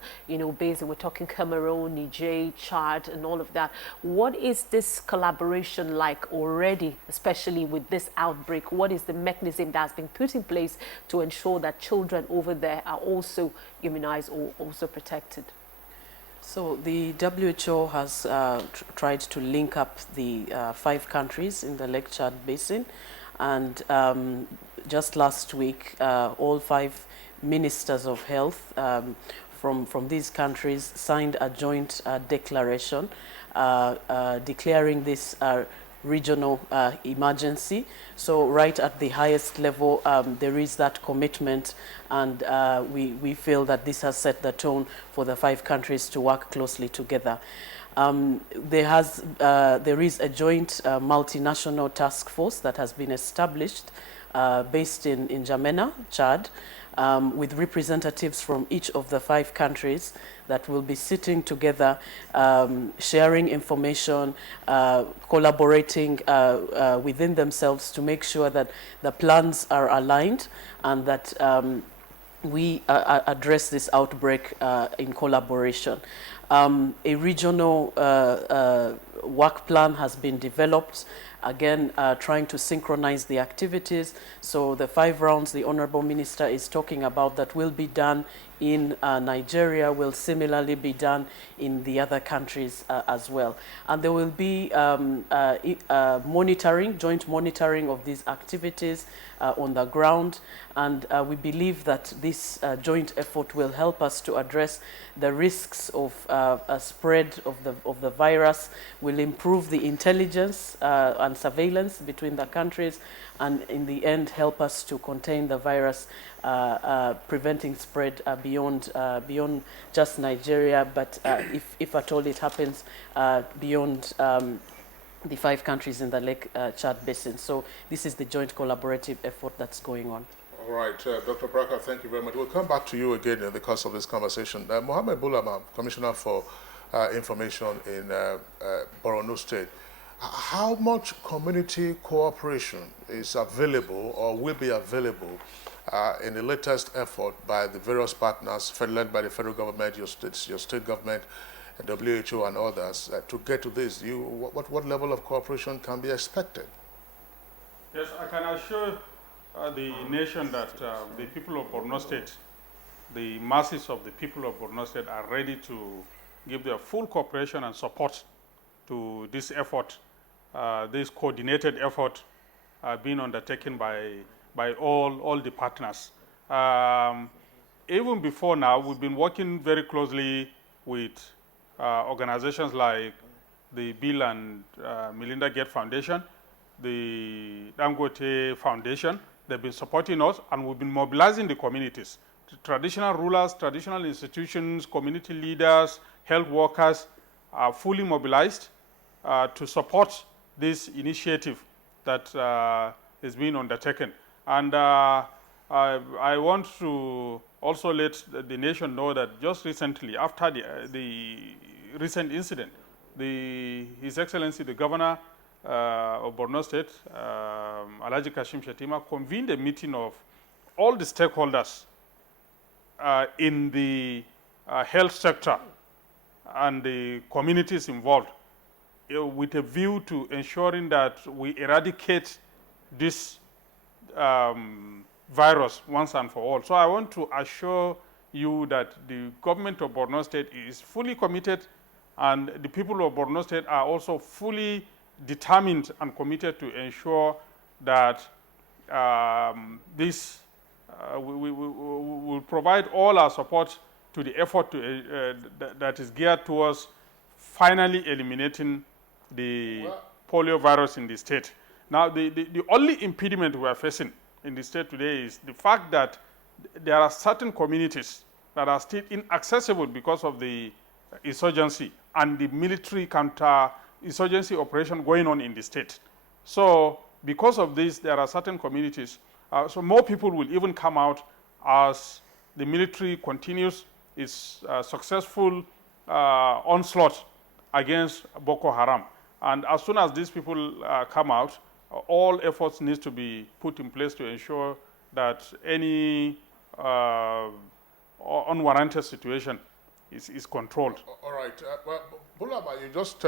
basin. We're talking Cameroon, Niger, Chad, and all of that. What is this collaboration like already, especially with this outbreak? What is the mechanism that's been put in place to ensure that children over there are also immunized or also protected? So the WHO has tried to link up the 5 countries in the Lake Chad basin. And just last week, all 5 ministers of health from these countries signed a joint declaration declaring this regional emergency. So right at the highest level, there is that commitment, and we feel that this has set the tone for the 5 countries to work closely together. There is a joint multinational task force that has been established based in N'Djamena, Chad, with representatives from each of the 5 countries that will be sitting together, sharing information, collaborating within themselves to make sure that the plans are aligned and that we address this outbreak in collaboration. A regional work plan has been developed, again, trying to synchronize the activities. So the 5 rounds the Honorable Minister is talking about that will be done in Nigeria will similarly be done in the other countries as well. And there will be monitoring, joint monitoring of these activities on the ground. And we believe that this joint effort will help us to address the risks of a spread of the virus, will improve the intelligence and surveillance between the countries, and in the end help us to contain the virus, preventing spread beyond just Nigeria, but if at all it happens beyond the 5 countries in the Lake Chad Basin. So this is the joint collaborative effort that's going on. All right, Dr. Braka, thank you very much. We'll come back to you again in the course of this conversation. Mohammed Bulama, Commissioner for Information in Borno State. How much community cooperation is available or will be available in the latest effort by the various partners, led by the federal government, your state government, WHO and others, to get to this? What level of cooperation can be expected? Yes, I can assure the nation that the people of Borno State, the masses of the people of Borno State are ready to give their full cooperation and support to this effort, this coordinated effort being undertaken by all the partners. Even before now, we've been working very closely with organizations like the Bill and Melinda Gates Foundation, the Dangote Foundation. They've been supporting us, and we've been mobilizing the communities. The traditional rulers, traditional institutions, community leaders, health workers are fully mobilized to support this initiative that is being undertaken. And I want to also let the nation know that just recently, after the recent incident, His Excellency the Governor of Borno State, Alhaji Kashim Shettima, convened a meeting of all the stakeholders in the health sector and the communities involved, with a view to ensuring that we eradicate this virus once and for all. So I want to assure you that the government of Borno State is fully committed, and the people of Borno State are also fully determined and committed to ensure that we will provide all our support to the effort that is geared towards finally eliminating the polio virus in the state. Now, the only impediment we are facing in the state today is the fact that there are certain communities that are still inaccessible because of the insurgency and the military counter-insurgency operation going on in the state. So because of this, there are certain communities. So more people will even come out as the military continues its successful onslaught against Boko Haram. And as soon as these people come out, all efforts need to be put in place to ensure that any unwarranted situation is controlled. All right. Well, Bulama, you just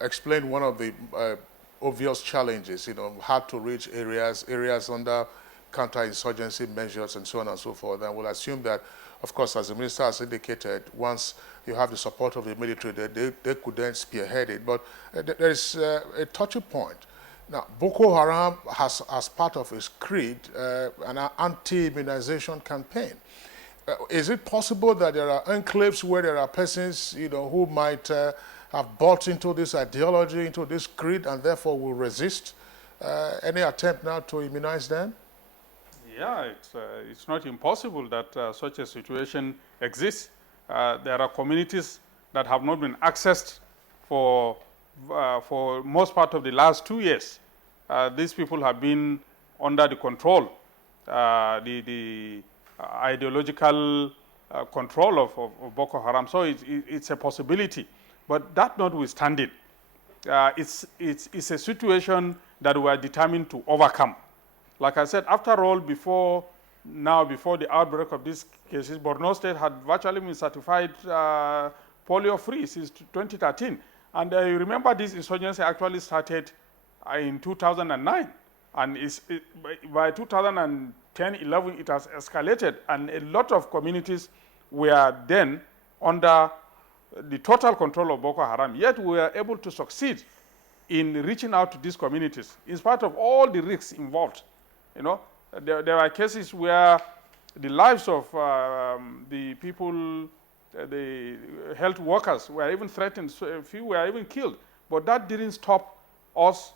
explained one of the obvious challenges, hard to reach areas under counter-insurgency measures and so on and so forth. And we'll assume that, of course, as the minister has indicated, once you have the support of the military, they could then spearhead it. But there is a touchy point. Now, Boko Haram has, as part of its creed, an anti-immunization campaign. Is it possible that there are enclaves where there are persons, who might have bought into this ideology, into this creed, and therefore will resist any attempt now to immunize them? Yeah, it's not impossible that such a situation exists. There are communities that have not been accessed for most part of the last 2 years. These people have been under the control, the ideological control of Boko Haram. So it's a possibility. But that notwithstanding, it's a situation that we are determined to overcome. Like I said, after all, before now before the outbreak of these cases, Borno State had virtually been certified polio-free since 2013. And you remember this insurgency actually started in 2009. And by 2010-11, it has escalated. And a lot of communities were then under the total control of Boko Haram. Yet we were able to succeed in reaching out to these communities, in spite of all the risks involved. You know, there are cases where the lives of the people, the health workers were even threatened. So a few were even killed. But that didn't stop us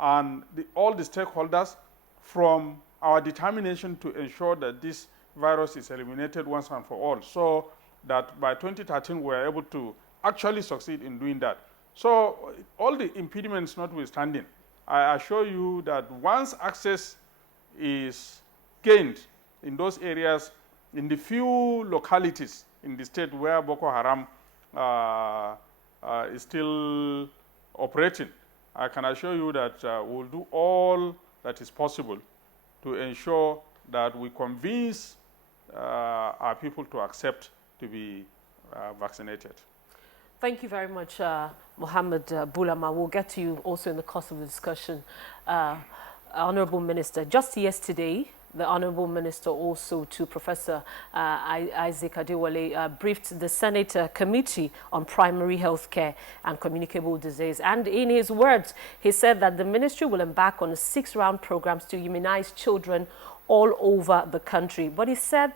and all the stakeholders from our determination to ensure that this virus is eliminated once and for all. So that by 2013, we were able to actually succeed in doing that. So all the impediments notwithstanding, I assure you that once access is gained in those areas, in the few localities in the state where Boko Haram is still operating, I can assure you that we'll do all that is possible to ensure that we convince our people to accept to be vaccinated. Thank you very much, Mohammed Bulama. We'll get to you also in the course of the discussion. Honorable Minister, just yesterday, the Honorable Minister also to Professor Isaac Adewale briefed the Senate Committee on Primary Health Care and Communicable Disease. And in his words, he said that the ministry will embark on 6-round programs to immunize children all over the country. But he said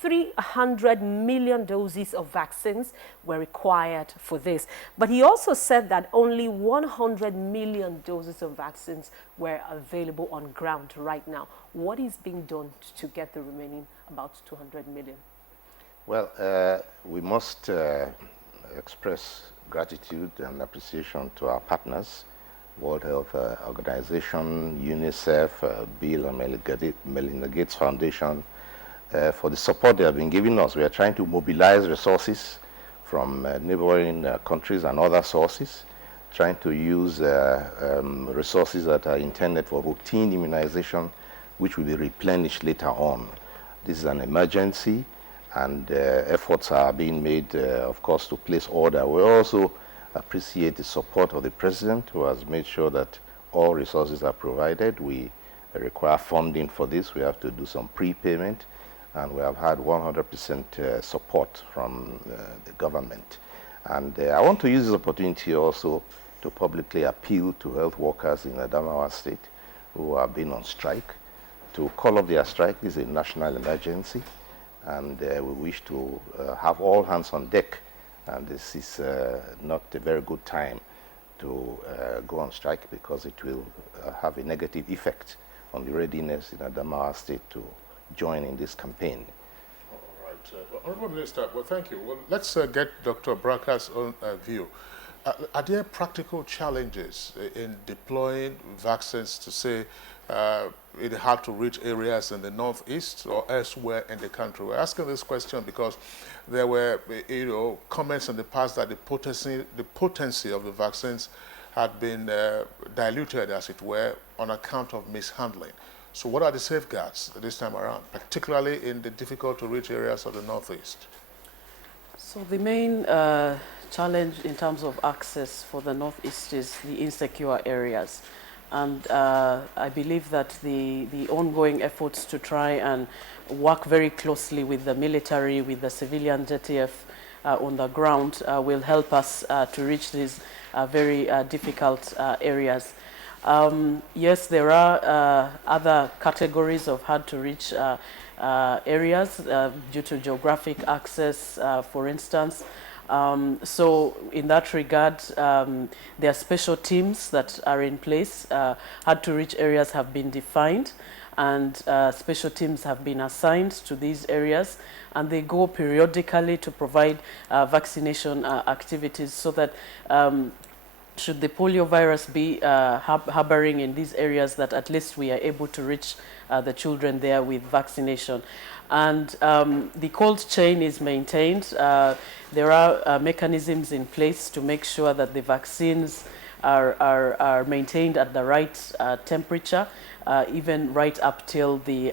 300 million doses of vaccines were required for this. But he also said that only 100 million doses of vaccines were available on ground right now. What is being done to get the remaining about 200 million? Well, we must express gratitude and appreciation to our partners, World Health Organization, UNICEF, Bill and Melinda Gates Foundation, for the support they have been giving us. We are trying to mobilize resources from neighboring countries and other sources, trying to use resources that are intended for routine immunization, which will be replenished later on. This is an emergency, and efforts are being made, of course, to place order. We also appreciate the support of the President, who has made sure that all resources are provided. We require funding for this. We have to do some prepayment, and we have had 100% support from the government. And I want to use this opportunity also to publicly appeal to health workers in Adamawa State who have been on strike to call off their strike. This is a national emergency, and we wish to have all hands on deck. And this is not a very good time to go on strike, because it will have a negative effect on the readiness in Adamawa State to join in this campaign. All right. Honorable Minister, well, thank you. Well, let's get Dr. Braka's own view. Are there practical challenges in deploying vaccines to, say, in hard-to-reach areas in the northeast or elsewhere in the country? We're asking this question because there were, comments in the past that the potency of the vaccines had been diluted, as it were, on account of mishandling. So what are the safeguards this time around, particularly in the difficult-to-reach areas of the northeast? So the main challenge in terms of access for the northeast is the insecure areas. And I believe that the ongoing efforts to try and work very closely with the military, with the civilian JTF on the ground will help us to reach these very difficult areas. Yes, there are other categories of hard-to-reach areas due to geographic access, for instance. So in that regard, there are special teams that are in place. Hard-to-reach areas have been defined, and special teams have been assigned to these areas, and they go periodically to provide vaccination activities, so that should the polio virus be harboring in these areas, that at least we are able to reach the children there with vaccination. And the cold chain is maintained. There are mechanisms in place to make sure that the vaccines are maintained at the right temperature, even right up till the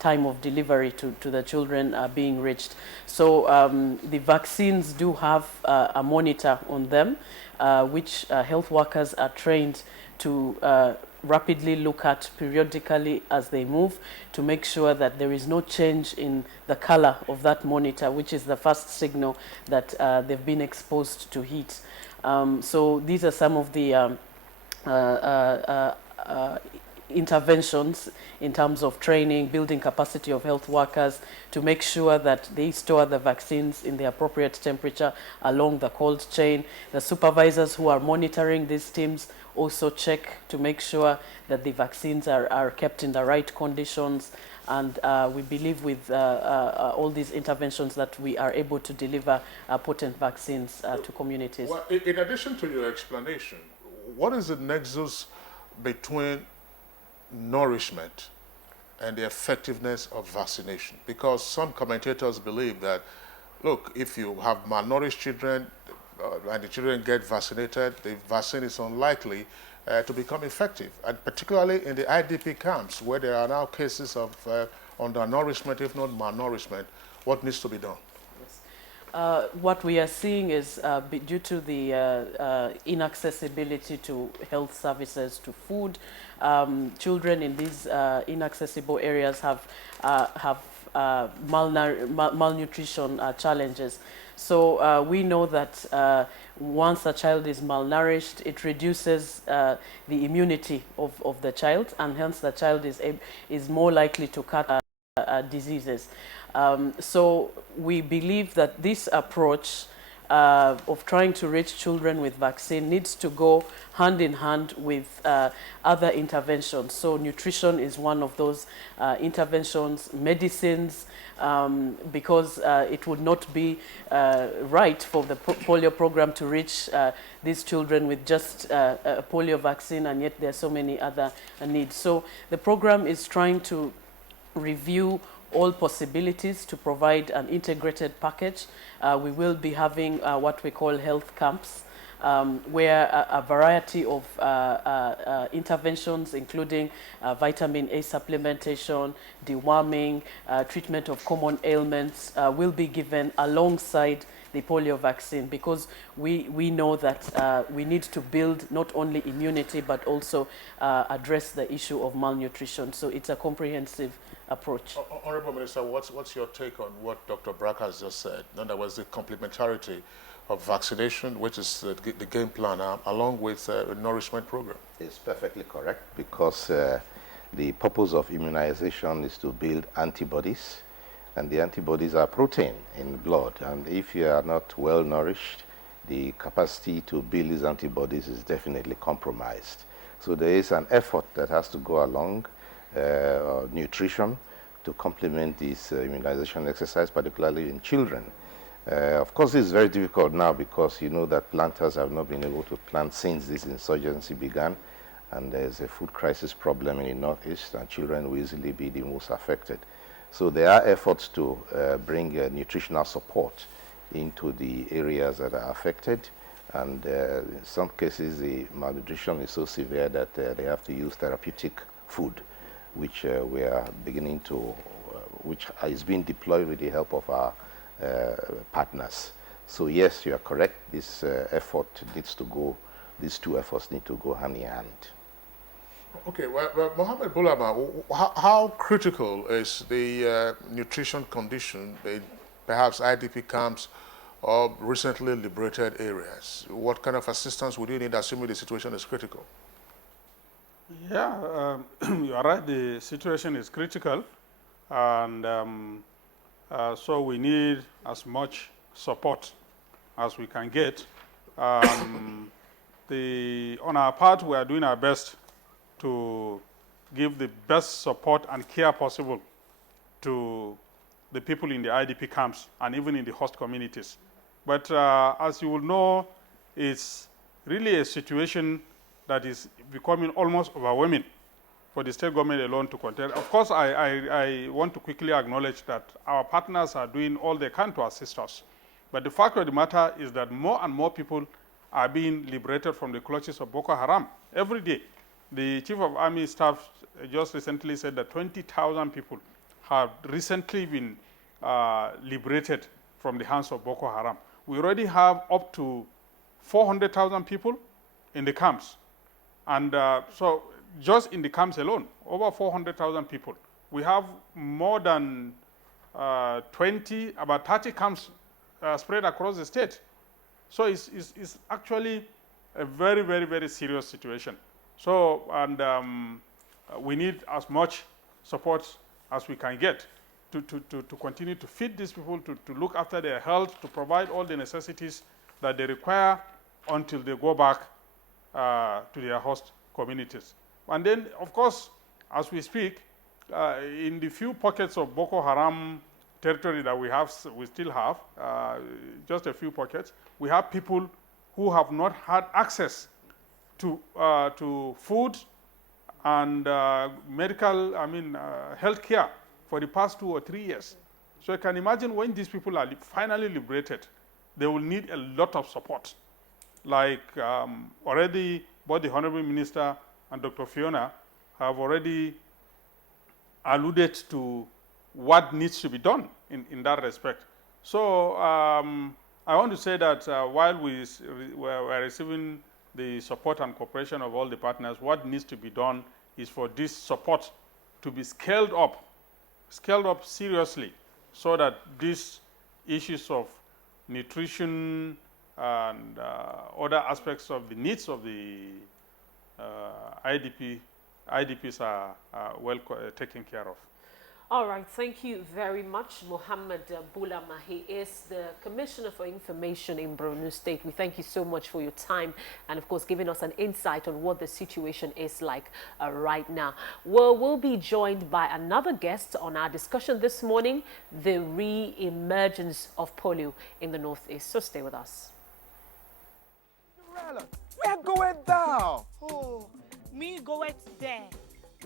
time of delivery to the children being reached. So the vaccines do have a monitor on them, which health workers are trained to rapidly look at periodically as they move to make sure that there is no change in the color of that monitor, which is the first signal that they've been exposed to heat. So these are some of the interventions in terms of training, building capacity of health workers to make sure that they store the vaccines in the appropriate temperature along the cold chain. The supervisors who are monitoring these teams also check to make sure that the vaccines are kept in the right conditions. And we believe with all these interventions that we are able to deliver potent vaccines to communities. Well, in addition to your explanation, what is the nexus between nourishment and the effectiveness of vaccination? Because some commentators believe that, look, if you have malnourished children and the children get vaccinated, the vaccine is unlikely to become effective, and particularly in the IDP camps where there are now cases of undernourishment, if not malnourishment. What needs to be done? What we are seeing is due to the inaccessibility to health services, to food, children in these inaccessible areas have malnutrition challenges. So we know that once a child is malnourished, it reduces the immunity of the child, and hence the child is more likely to catch diseases. So we believe that this approach of trying to reach children with vaccine needs to go hand in hand with other interventions. So nutrition is one of those interventions, medicines, because it would not be right for the polio program to reach these children with just a polio vaccine, and yet there are so many other needs. So the program is trying to review all possibilities to provide an integrated package. We will be having what we call health camps, where a variety of interventions, including vitamin A supplementation, deworming, treatment of common ailments, will be given alongside the polio vaccine, because we know that we need to build not only immunity but also address the issue of malnutrition. So it's a comprehensive approach. Honorable Minister, what's your take on what Dr. Brack has just said? In other words, the complementarity of vaccination, which is the game plan, along with a nourishment program. It's perfectly correct, because the purpose of immunization is to build antibodies, and the antibodies are protein in blood, and if you are not well nourished, the capacity to build these antibodies is definitely compromised. So there is an effort that has to go along nutrition to complement this immunization exercise, particularly in children. Of course, this is very difficult now because you know that planters have not been able to plant since this insurgency began, and there's a food crisis problem in the Northeast, and children will easily be the most affected. So there are efforts to bring nutritional support into the areas that are affected, and in some cases the malnutrition is so severe that they have to use therapeutic food, which we are beginning to, which is being deployed with the help of our partners. So yes, you are correct. This effort needs to go, these two efforts need to go hand in hand. Okay, well Mohammed Bulama, how critical is the nutrition condition in perhaps IDP camps or recently liberated areas? What kind of assistance would you need, assuming the situation is critical? Yeah, you are right. The situation is critical, and so we need as much support as we can get. On our part, we are doing our best to give the best support and care possible to the people in the IDP camps and even in the host communities. But as you will know, it's really a situation that is becoming almost overwhelming for the state government alone to contend. Of course, I want to quickly acknowledge that our partners are doing all they can to assist us. But the fact of the matter is that more and more people are being liberated from the clutches of Boko Haram every day. The Chief of Army Staff just recently said that 20,000 people have recently been liberated from the hands of Boko Haram. We already have up to 400,000 people in the camps. And so just in the camps alone, over 400,000 people. We have more than 20, about 30 camps spread across the state. So it's actually a very, very, very serious situation. So, and we need as much support as we can get to continue to feed these people, to look after their health, to provide all the necessities that they require until they go back to their host communities. And then, of course, as we speak, in the few pockets of Boko Haram territory that we still have, just a few pockets, we have people who have not had access to food and medical, health care for the past 2 or 3 years. So you can imagine when these people are finally liberated, they will need a lot of support. Like already both the Honorable Minister and Dr. Fiona have already alluded to what needs to be done in that respect. So I want to say that while we're receiving the support and cooperation of all the partners, what needs to be done is for this support to be scaled up seriously, so that these issues of nutrition and other aspects of the needs of the IDPs are well taken care of. All right, thank you very much. Mohammed Bulama, he is the Commissioner for Information in Borno State. We thank you so much for your time and, of course, giving us an insight on what the situation is like right now. We'll be joined by another guest on our discussion this morning, the re-emergence of polio in the Northeast. So stay with us. Where goeth thou? Oh, me goeth there.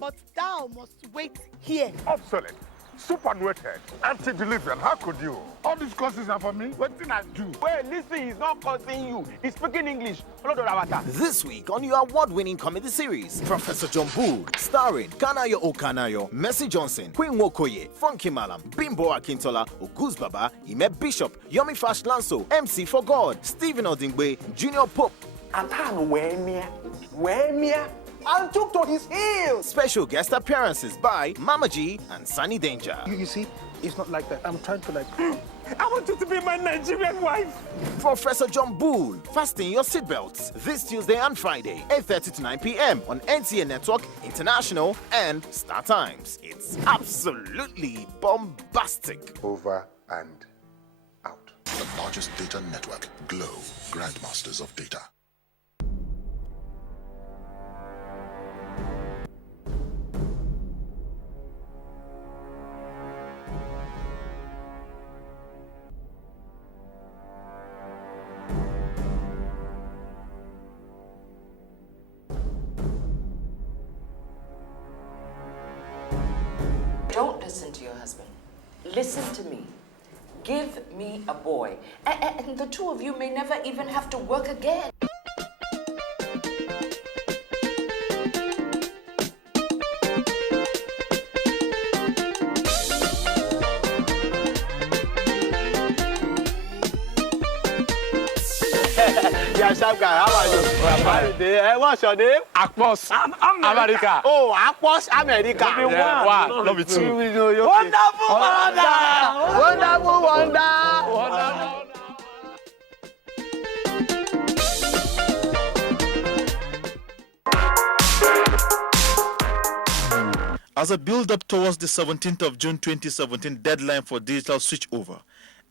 But thou must wait here. Obsolete, superannuated, anti-deliverance. How could you? All these courses are for me. What did I do? Well, listen, he's not cursing you. He's speaking English. This week on your award-winning comedy series, Professor John Bull, starring Kanayo Okanayo, Mercy Johnson, Queen Wokoye, Funky Malam, Bimbo Akintola, Oguz Baba, Ime Bishop, Yomi Fash Lanso, MC For God, Stephen Odingbe, Junior Pope. Atan where I took to his heels. Special guest appearances by Mama G and Sunny Danger. You see, it's not like that. I'm trying to I want you to be my Nigerian wife. Professor John Bull, fasten your seatbelts this Tuesday and Friday, 8:30 to 9 p.m. on NTA Network, International, and Star Times. It's absolutely bombastic. Over and out. The largest data network, Glow, Grandmasters of Data. Don't listen to your husband. Listen to me. Give me a boy. And the two of you may never even have to work again. Yeah, sharp guy, how are you? What's your name? Akpos. America. Oh, Akpos America. Yeah, wow. Love it too. Wonderful wonder. Wonderful wonder. As a build-up towards the 17th of June 2017 deadline for digital switchover,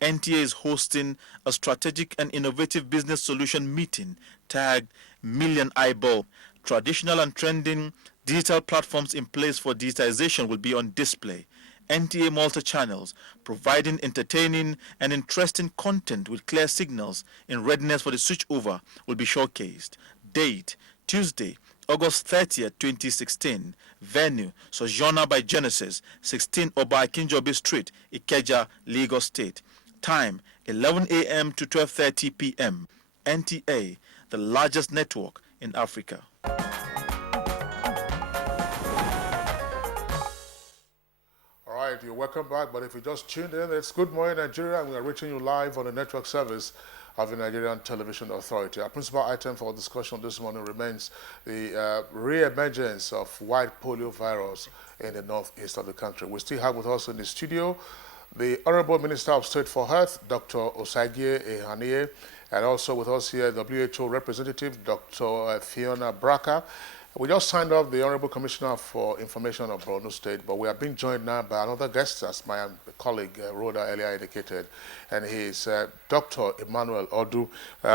NTA is hosting a strategic and innovative business solution meeting tagged Million Eyeball. Traditional and trending digital platforms in place for digitization will be on display. NTA multi-channels, providing entertaining and interesting content with clear signals in readiness for the switchover, will be showcased. Date, Tuesday, August 30th, 2016. Venue, Sojourner by Genesis, 16 Oba Kinjobi Street, Ikeja, Lagos State. Time, 11 a.m. to 12:30 p.m. NTA, the largest network in Africa. All right, you're welcome back, but if you just tuned in, it's Good Morning Nigeria, and we are reaching you live on the network service of the Nigerian Television Authority. Our principal item for discussion this morning remains the re-emergence of white polio virus in the northeast of the country. We still have with us in the studio the Honorable Minister of State for Health, Dr. Osagie Ehanie, and also with us here, WHO representative, Dr. Fiona Braka. We just signed off the Honorable Commissioner for Information of Borno State, but we are being joined now by another guest, as my colleague Rhoda earlier indicated, and he is Dr. Emmanuel Odu.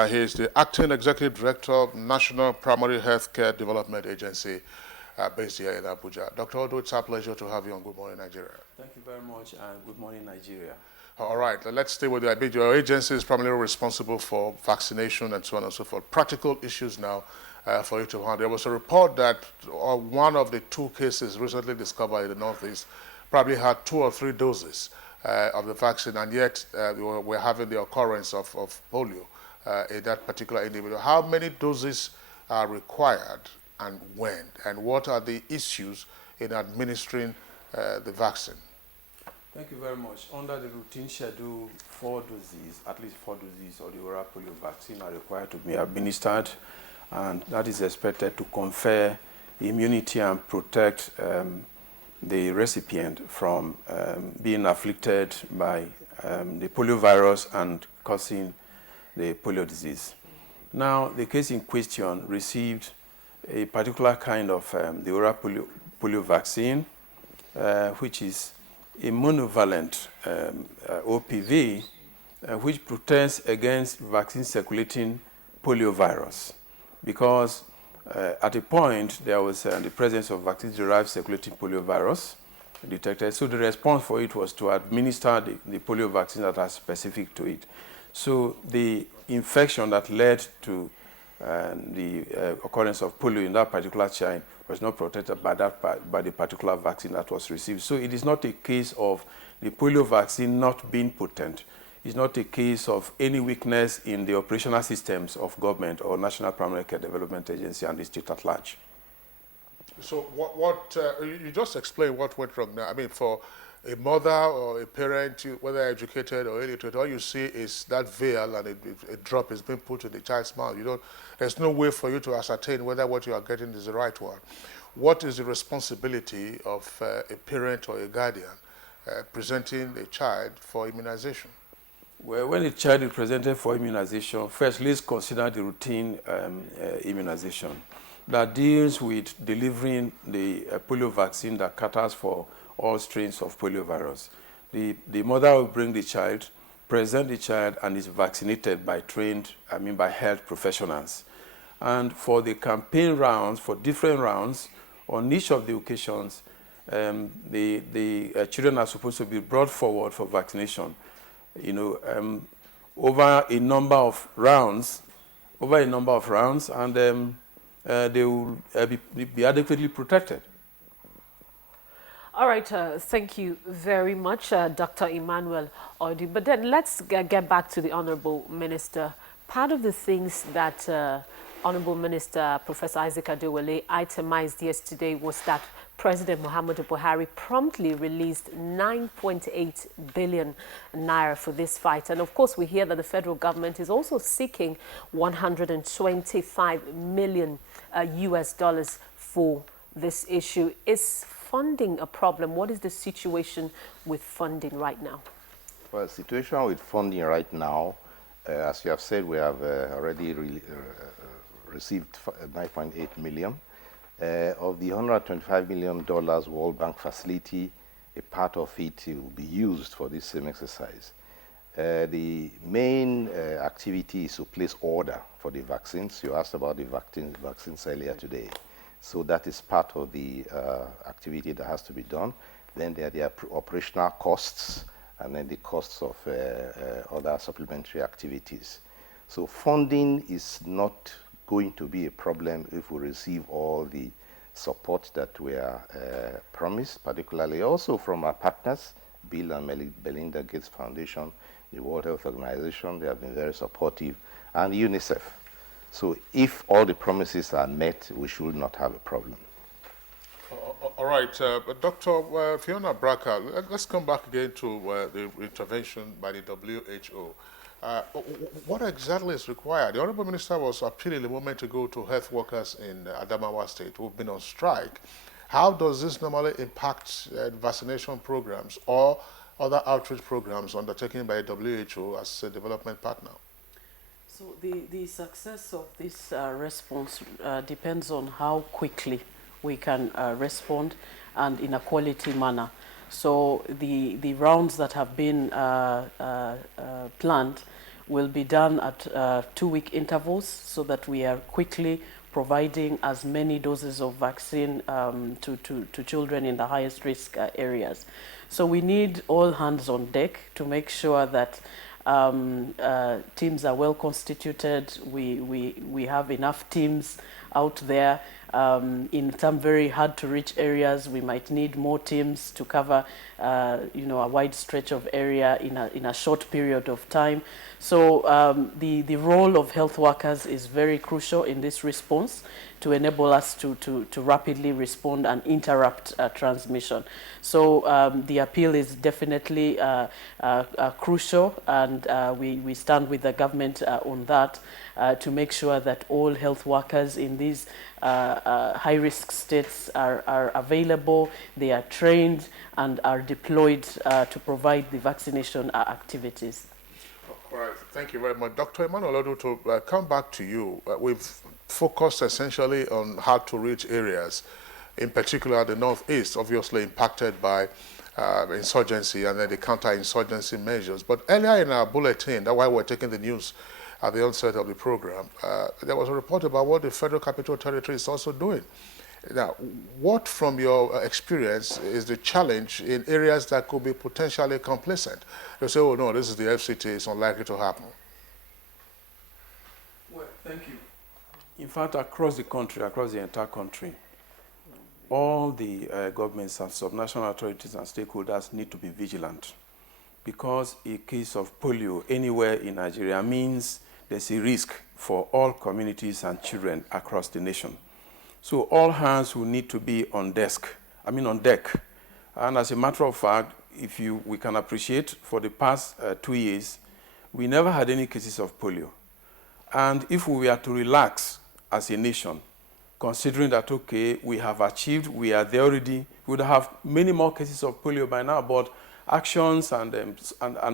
He is the Acting Executive Director of National Primary Healthcare Development Agency based here in Abuja. Dr. Odu, it's our pleasure to have you on Good Morning Nigeria. Thank you very much, and good morning, Nigeria. All right, let's stay with you. Your agency is primarily responsible for vaccination and so on and so forth. Practical issues now for you to handle. There was a report that one of the 2 cases recently discovered in the Northeast probably had 2 or 3 doses of the vaccine, and yet we're having the occurrence of polio in that particular individual. How many doses are required and when? And what are the issues in administering the vaccine? Thank you very much. Under the routine schedule, 4 doses, at least 4 doses of the oral polio vaccine are required to be administered, and that is expected to confer immunity and protect the recipient from being afflicted by the polio virus and causing the polio disease. Now, the case in question received a particular kind of the oral polio vaccine, which is a monovalent OPV, which protects against vaccine circulating poliovirus, because at a point there was the presence of vaccine-derived circulating poliovirus detected. So the response for it was to administer the polio vaccine that are specific to it. So the infection that led to the occurrence of polio in that particular child was not protected by the particular vaccine that was received. So it is not a case of the polio vaccine not being potent. It's not a case of any weakness in the operational systems of government or National Primary Care Development Agency and the state at large. So you just explained what went wrong now. I mean, for a mother or a parent, whether educated or illiterate, all you see is that veil and a drop is being put in the child's mouth. There's no way for you to ascertain whether what you are getting is the right one. What is the responsibility of a parent or a guardian presenting a child for immunization? Well, when a child is presented for immunization, first let's consider the routine immunization that deals with delivering the polio vaccine that caters for all strains of poliovirus. The mother will bring the child, present the child, and is vaccinated by by health professionals. And for the campaign rounds, for different rounds, on each of the occasions, the children are supposed to be brought forward for vaccination. Over a number of rounds, and they will be adequately protected. All right, thank you very much, Dr. Emmanuel Odu. But then let's get back to the Honorable Minister. Part of the things that Honorable Minister Professor Isaac Adewale itemized yesterday was that President Muhammadu Buhari promptly released 9.8 billion naira for this fight. And of course, we hear that the federal government is also seeking 125 million US dollars for this issue. Is funding a problem? What is the situation with funding right now? Well, the situation with funding right now, as you have said, we have already received 9.8 million. Of the $125 million World Bank facility, a part of it will be used for this same exercise. The main activity is to place order for the vaccines. You asked about the vaccines earlier today. So that is part of the activity that has to be done. Then there are the operational costs, and then the costs of other supplementary activities. So funding is not going to be a problem if we receive all the support that we are promised, particularly also from our partners, Bill and Melinda Gates Foundation, the World Health Organization. They have been very supportive, and UNICEF. So if all the promises are met, we should not have a problem. All right, Dr. Fiona Braka, let's come back again to the intervention by the WHO. What exactly is required? The Honorable Minister was appealing a moment ago to health workers in Adamawa State who've been on strike. How does this normally impact vaccination programs or other outreach programs undertaken by WHO as a development partner? So the success of this response depends on how quickly we can respond and in a quality manner. So the rounds that have been planned will be done at 2-week intervals so that we are quickly providing as many doses of vaccine to children in the highest risk areas. So we need all hands on deck to make sure that teams are well constituted. We have enough teams out there. In some very hard to reach areas, we might need more teams to cover a wide stretch of area in a short period of time. So the role of health workers is very crucial in this response to enable us to rapidly respond and interrupt transmission. So the appeal is definitely crucial, and we stand with the government on that to make sure that all health workers in these high-risk states are available, they are trained and are deployed to provide the vaccination activities. All right, thank you very much. Dr. Emmanuel Odu, to come back to you, we've focused essentially on hard to reach areas, in particular the Northeast, obviously impacted by insurgency and then the counter-insurgency measures. But earlier in our bulletin, that's why we're taking the news at the onset of the program, there was a report about what the Federal Capital Territory is also doing. Now, what from your experience is the challenge in areas that could be potentially complacent? You say, oh no, this is the FCT, it's unlikely to happen. Well, thank you. In fact, across the country, across the entire country, all the governments and subnational authorities and stakeholders need to be vigilant, because a case of polio anywhere in Nigeria means there's a risk for all communities and children across the nation. So all hands will need to be on deck. And as a matter of fact, we can appreciate, for the past 2 years, we never had any cases of polio. And if we were to relax as a nation, considering that, okay, we have achieved, we are there already, we would have many more cases of polio by now, but actions and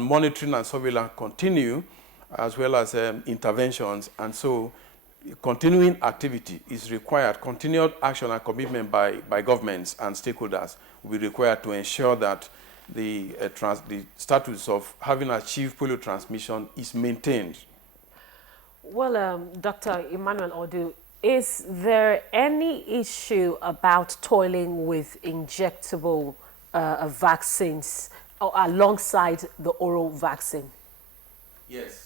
monitoring and surveillance continue, as well as interventions. And so continuing activity is required. Continued action and commitment by governments and stakeholders will be required to ensure that the status of having achieved polio transmission is maintained. Well, Dr. Emmanuel Odu, is there any issue about toiling with injectable vaccines alongside the oral vaccine? Yes.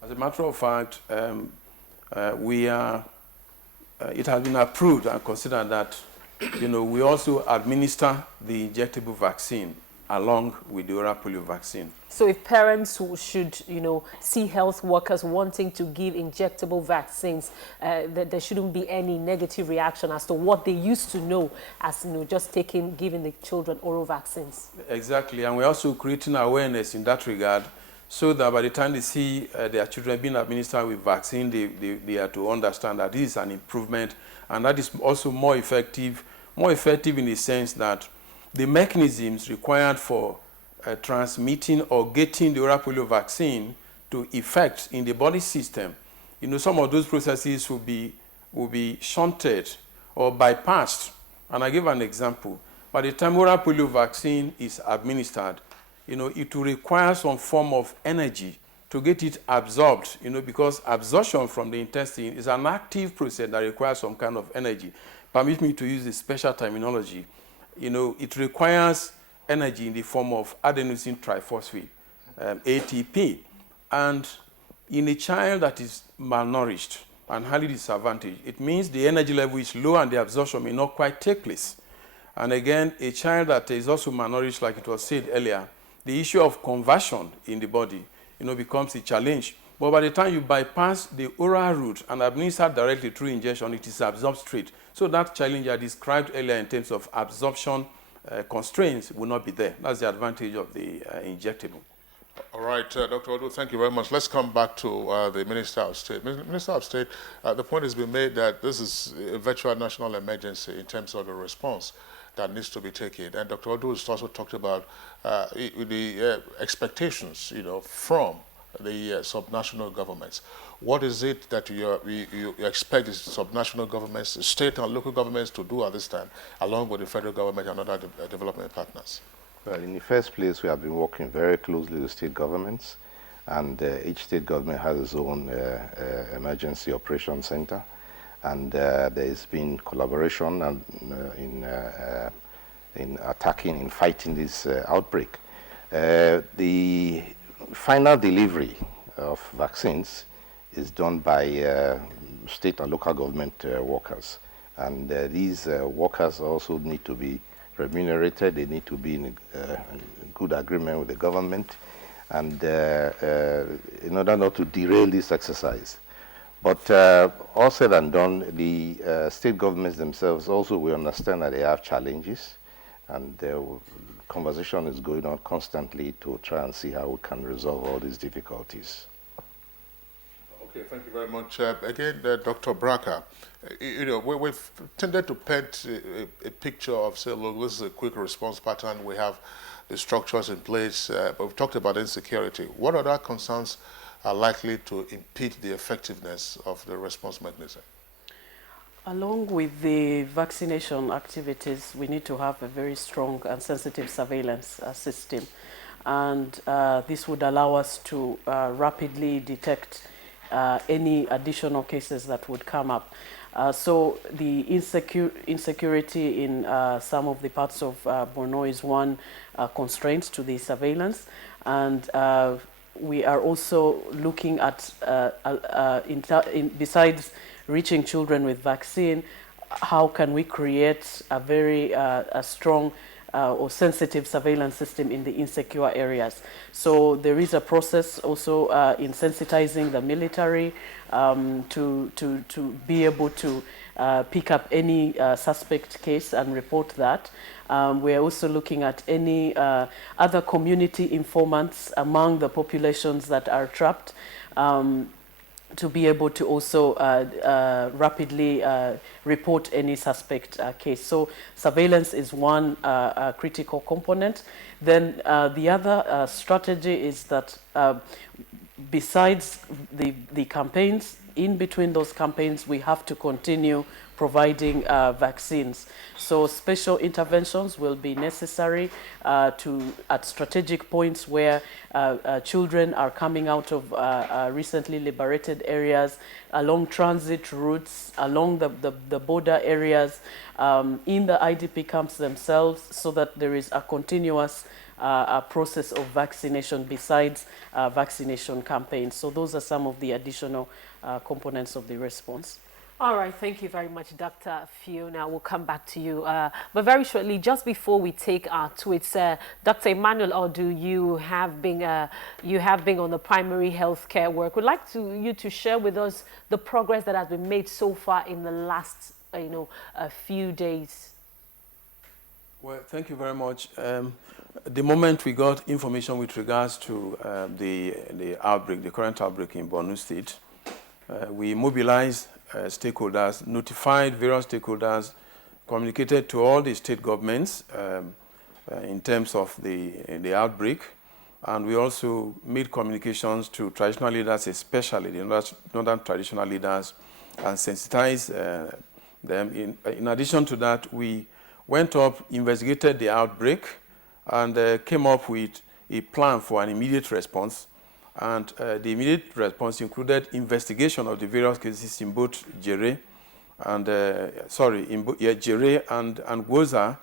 As a matter of fact, it has been approved and considered that, we also administer the injectable vaccine along with the oral polio vaccine. So if parents who should, see health workers wanting to give injectable vaccines, there shouldn't be any negative reaction as to what they used to know as, just giving the children oral vaccines. Exactly, and we're also creating awareness in that regard, so that by the time they see their children being administered with vaccine, they are to understand that this is an improvement, and that is also more effective in the sense that the mechanisms required for transmitting or getting the oral polio vaccine to effect in the body system, some of those processes will be shunted or bypassed. And I give an example. By the time oral polio vaccine is administered, it will require some form of energy to get it absorbed, because absorption from the intestine is an active process that requires some kind of energy. Permit me to use a special terminology. It requires energy in the form of adenosine triphosphate, ATP. And in a child that is malnourished and highly disadvantaged, it means the energy level is low and the absorption may not quite take place. And again, a child that is also malnourished, like it was said earlier, the issue of conversion in the body, becomes a challenge, But by the time you bypass the oral route and administer directly through injection, it is absorbed straight. So that challenge I described earlier in terms of absorption constraints will not be there. That's the advantage of the injectable. All right, Dr. Odu, thank you very much. Let's come back to the Minister of State. Minister of State, the point has been made that this is a virtual national emergency in terms of the response that needs to be taken. And Dr. Odu has also talked about the expectations, from the subnational governments. What is it that you expect the subnational governments, the state and local governments to do at this time, along with the federal government and other development partners? Well, in the first place, we have been working very closely with state governments, and each state government has its own emergency operations center, and there has been collaboration and, in attacking, in fighting this outbreak. The final delivery of vaccines is done by state and local government workers, and these workers also need to be remunerated. They need to be in a good agreement with the government, and in order not to derail this exercise. But all said and done, the state governments themselves also will understand that they have challenges, and the conversation is going on constantly to try and see how we can resolve all these difficulties. Okay, thank you very much. Again, Dr. Braka, we've tended to paint a picture of, say, look, this is a quick response pattern. We have the structures in place, but we've talked about insecurity. What other concerns are likely to impede the effectiveness of the response mechanism? Along with the vaccination activities, we need to have a very strong and sensitive surveillance system. And this would allow us to rapidly detect any additional cases that would come up. So the insecurity in some of the parts of Borno is one constraint to the surveillance. And we are also looking at, besides reaching children with vaccine, how can we create a very strong or sensitive surveillance system in the insecure areas. So there is a process also in sensitizing the military to be able to pick up any suspect case and report that. We're also looking at any other community informants among the populations that are trapped, to be able to also rapidly report any suspect case. So surveillance is one critical component. Then the other strategy is that besides the campaigns, in between those campaigns, we have to continue providing vaccines. So special interventions will be necessary at strategic points where children are coming out of recently liberated areas, along transit routes, along the border areas, in the IDP camps themselves, so that there is a continuous process of vaccination besides vaccination campaigns. So those are some of the additional components of the response. All right, thank you very much, Dr. Fiona. We'll come back to you. But very shortly, just before we take our tweets, Dr. Emmanuel Odu, you have been on the primary health care work. We'd like you to share with us the progress that has been made so far in the last, a few days. Well, thank you very much. The moment we got information with regards to the outbreak, the current outbreak in Borno State, we mobilized stakeholders, notified various stakeholders, communicated to all the state governments in terms of the outbreak, and we also made communications to traditional leaders, especially the northern traditional leaders, and sensitized them. In addition to that, we went up, investigated the outbreak, and came up with a plan for an immediate response. And the immediate response included investigation of the various cases in both Jere and Jere and Goza,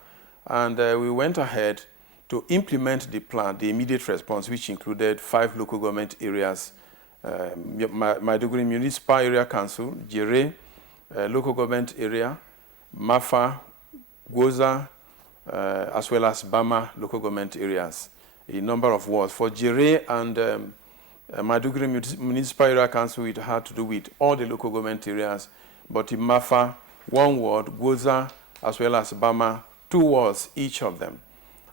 and we went ahead to implement the plan, the immediate response, which included 5 local government areas: Maiduguri Municipal Area Council, Jere local government area, Mafa, Goza, as well as Bama local government areas. A number of wards for Jere and Maiduguri Municipal Area Council, it had to do with all the local government areas, but in Mafa, one ward, Goza, as well as Bama, 2 wards, each of them.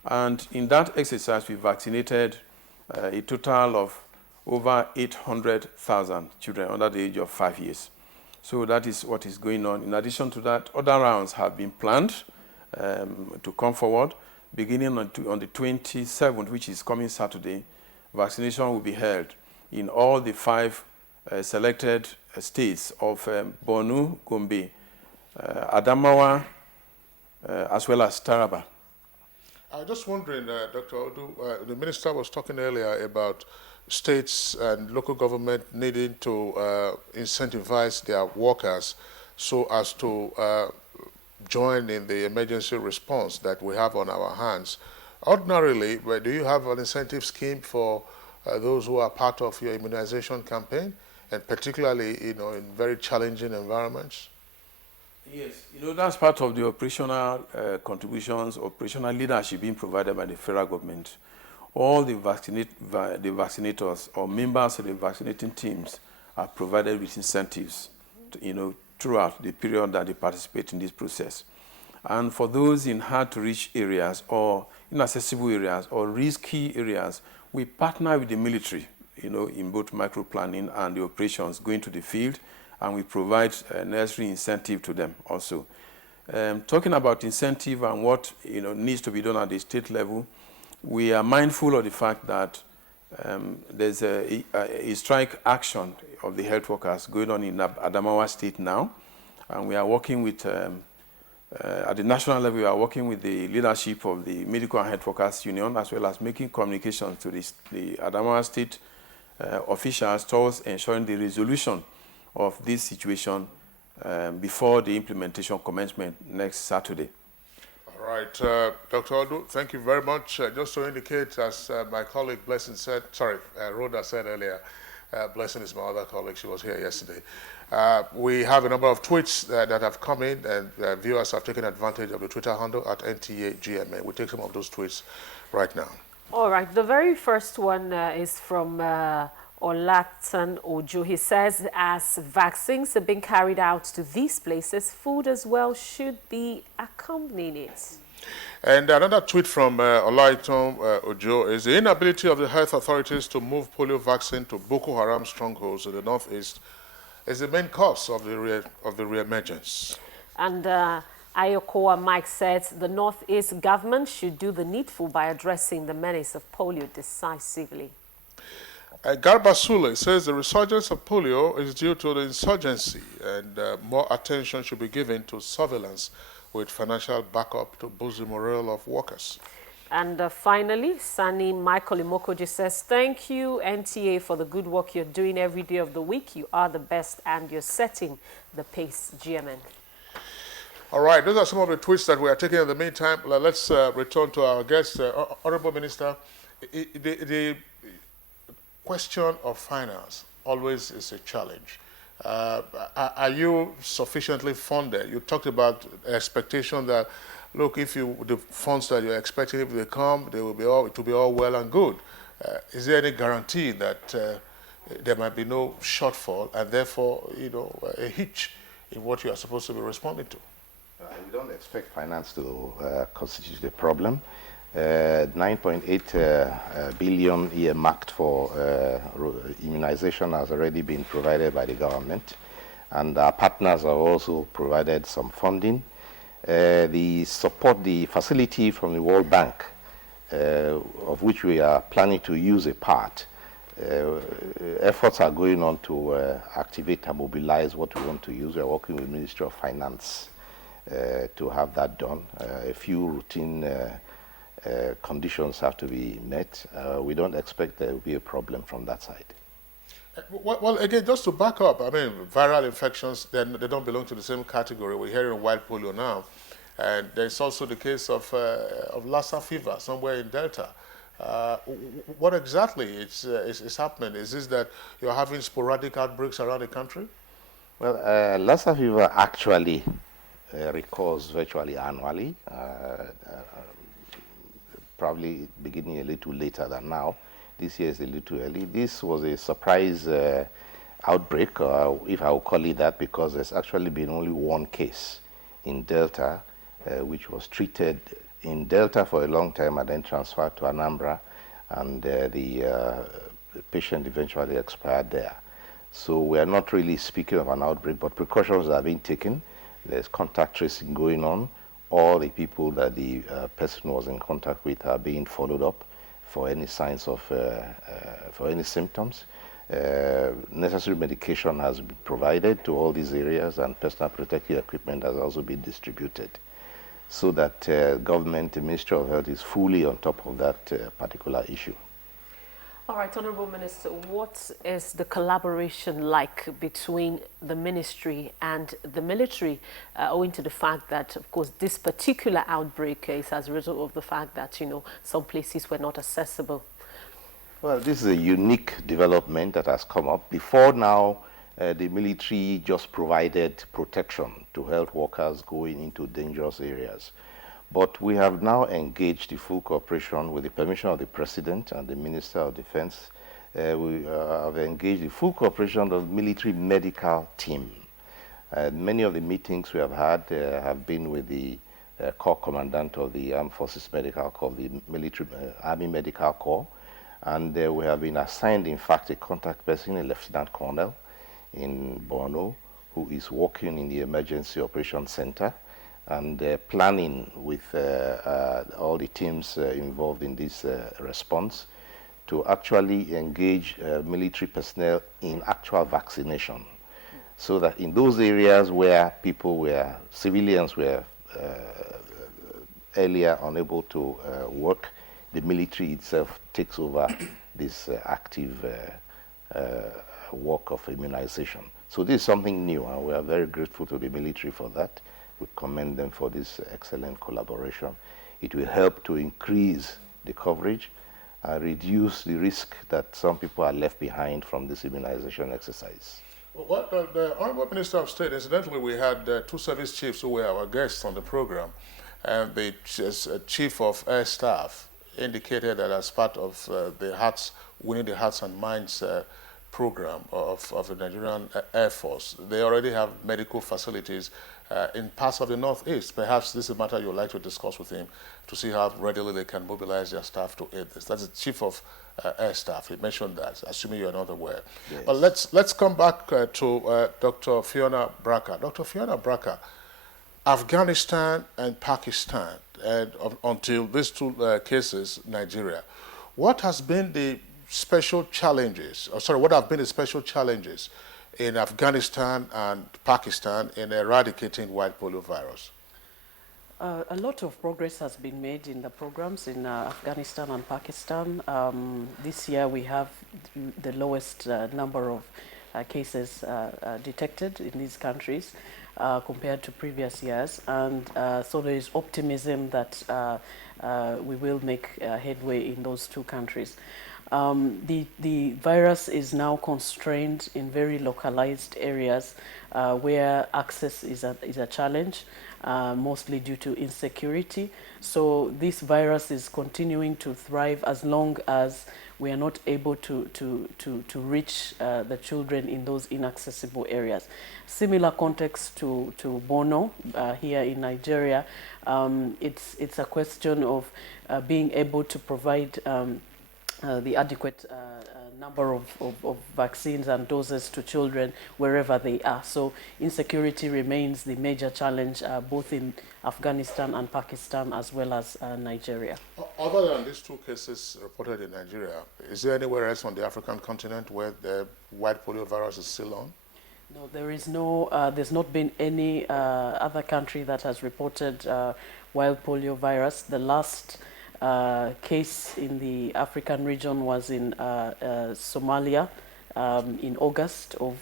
And in that exercise, we vaccinated a total of over 800,000 children under the age of 5 years. So that is what is going on. In addition to that, other rounds have been planned to come forward. Beginning on the 27th, which is coming Saturday, vaccination will be held in all the 5 selected states of Borno, Gombe, Adamawa, as well as Taraba. I was just wondering, Dr. Odu, the minister was talking earlier about states and local government needing to incentivize their workers so as to join in the emergency response that we have on our hands. Ordinarily, do you have an incentive scheme for those who are part of your immunization campaign, and particularly, in very challenging environments? Yes, that's part of the operational contributions, operational leadership being provided by the federal government. All the vaccinators or members of the vaccinating teams are provided with incentives, throughout the period that they participate in this process. And for those in hard-to-reach areas or inaccessible areas or risky areas, we partner with the military, in both micro-planning and the operations going to the field, and we provide necessary incentive to them also. Talking about incentive and what needs to be done at the state level, we are mindful of the fact that there's a strike action of the health workers going on in Adamawa State now, and we are working with, at the national level, we are working with the leadership of the Medical and Health Workers Union, as well as making communications to the Adamawa State officials towards ensuring the resolution of this situation before the implementation commencement next Saturday. All right, Dr. Odu, thank you very much. Just to indicate, as my colleague Blessing said, Rhoda said earlier, Blessing is my other colleague, she was here yesterday. We have a number of tweets that have come in, and viewers have taken advantage of the Twitter handle at NTA GMA. We'll take some of those tweets right now. All right, the very first one is from Olatan Ojo. He says, as vaccines are being carried out to these places, food as well should be accompanying it. And another tweet from Olaiton Ojo is the inability of the health authorities to move polio vaccine to Boko Haram strongholds in the northeast is the main cause of the reemergence. And Ayokoa Mike says the northeast government should do the needful by addressing the menace of polio decisively. Garba Sule says the resurgence of polio is due to the insurgency, and more attention should be given to surveillance with financial backup to boost the morale of workers. And finally, Sani Michael Imokoji says, thank you, NTA, for the good work you're doing every day of the week. You are the best, and you're setting the pace, GMN. All right, those are some of the tweets that we are taking in the meantime. Let's return to our guest. Honorable Minister, the question of finance always is a challenge. Are you sufficiently funded? You talked about expectation that, look, if the funds that you're expecting, if they come, it will be all well and good. Is there any guarantee that there might be no shortfall and therefore, a hitch in what you are supposed to be responding to? We don't expect finance to constitute a problem. 9.8 billion earmarked for immunization has already been provided by the government, and our partners have also provided some funding. The facility from the World Bank, of which we are planning to use a part, efforts are going on to activate and mobilize what we want to use. We are working with the Ministry of Finance to have that done. A few routine conditions have to be met. We don't expect there will be a problem from that side. Well, again, just to back up, I mean, viral infections, they don't belong to the same category. We're hearing wild polio now. And there's also the case of Lassa fever somewhere in Delta. What exactly is happening? Is this that you're having sporadic outbreaks around the country? Well, Lassa fever actually recurs virtually annually, probably beginning a little later than now. This year is a little early. This was a surprise outbreak, if I will call it that, because there's actually been only one case in Delta, which was treated in Delta for a long time and then transferred to Anambra, and the patient eventually expired there. So we are not really speaking of an outbreak, but precautions are being taken. There's contact tracing going on. All the people that the person was in contact with are being followed up for any signs of, for any symptoms. Necessary medication has been provided to all these areas, and personal protective equipment has also been distributed, so that government, the Ministry of Health, is fully on top of that particular issue. All right, Honorable Minister, what is the collaboration like between the ministry and the military, owing to the fact that, of course, this particular outbreak is as a result of the fact that, you know, some places were not accessible? Well, this is a unique development that has come up. Before now, the military just provided protection to health workers going into dangerous areas. But we have now engaged the full cooperation with the permission of the President and the Minister of Defense. We have engaged the full cooperation of the military medical team. Many of the meetings we have had have been with the Corps Commandant of the Armed Forces Medical Corps, the military Army Medical Corps. And we have been assigned, in fact, a contact person, a Lieutenant Colonel in Borno, who is working in the Emergency Operations Center and planning with all the teams involved in this response to actually engage military personnel in actual vaccination, so that in those areas where people were, civilians were earlier unable to work, the military itself takes over this active work of immunization. So this is something new, and we are very grateful to the military for that. We commend them for this excellent collaboration. It will help to increase the coverage and reduce the risk that some people are left behind from this immunization exercise. Well, the Honorable Minister of State, incidentally, we had two service chiefs who were our guests on the program, and the Chief of Air Staff indicated that as part of winning the hearts and minds program of the Nigerian Air Force, they already have medical facilities in parts of the Northeast. Perhaps this is a matter you would like to discuss with him to see how readily they can mobilize their staff to aid this. That's the Chief of Air Staff. He mentioned that, assuming you are not aware. Yes. But let's come back to Dr. Fiona Braka. Dr. Fiona Braka, Afghanistan and Pakistan, and until these two cases, Nigeria, what has been the special challenges, what have been the special challenges in Afghanistan and Pakistan in eradicating white polio virus? A lot of progress has been made in the programs in Afghanistan and Pakistan. This year we have the lowest number of cases detected in these countries compared to previous years, and so there is optimism that we will make headway in those two countries. The virus is now constrained in very localized areas where access is a challenge, mostly due to insecurity. So this virus is continuing to thrive as long as we are not able to reach the children in those inaccessible areas. Similar context to Borno here in Nigeria. It's a question of being able to provide the adequate number of vaccines and doses to children wherever they are. So insecurity remains the major challenge both in Afghanistan and Pakistan as well as Nigeria. Other than these two cases reported in Nigeria, is there anywhere else on the African continent where the white polio virus is still on? No, there is no, there's not been any other country that has reported wild polio virus. The last case in the African region was in Somalia in August of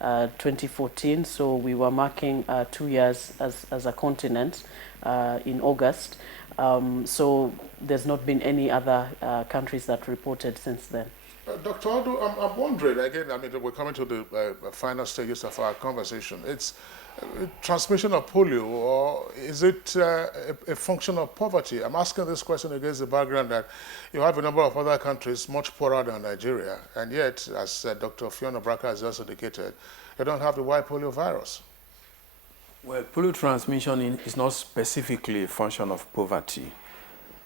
2014. So we were marking 2 years as a continent in August. So there's not been any other countries that reported since then. Dr. Aldo, I'm wondering, again, I mean, we're coming to the final stages of our conversation. transmission of polio, or is it a function of poverty? I'm asking this question against the background that you have a number of other countries much poorer than Nigeria, and yet, as Dr. Fiona Braka has just indicated, they don't have the white polio virus. Well, polio transmission is not specifically a function of poverty,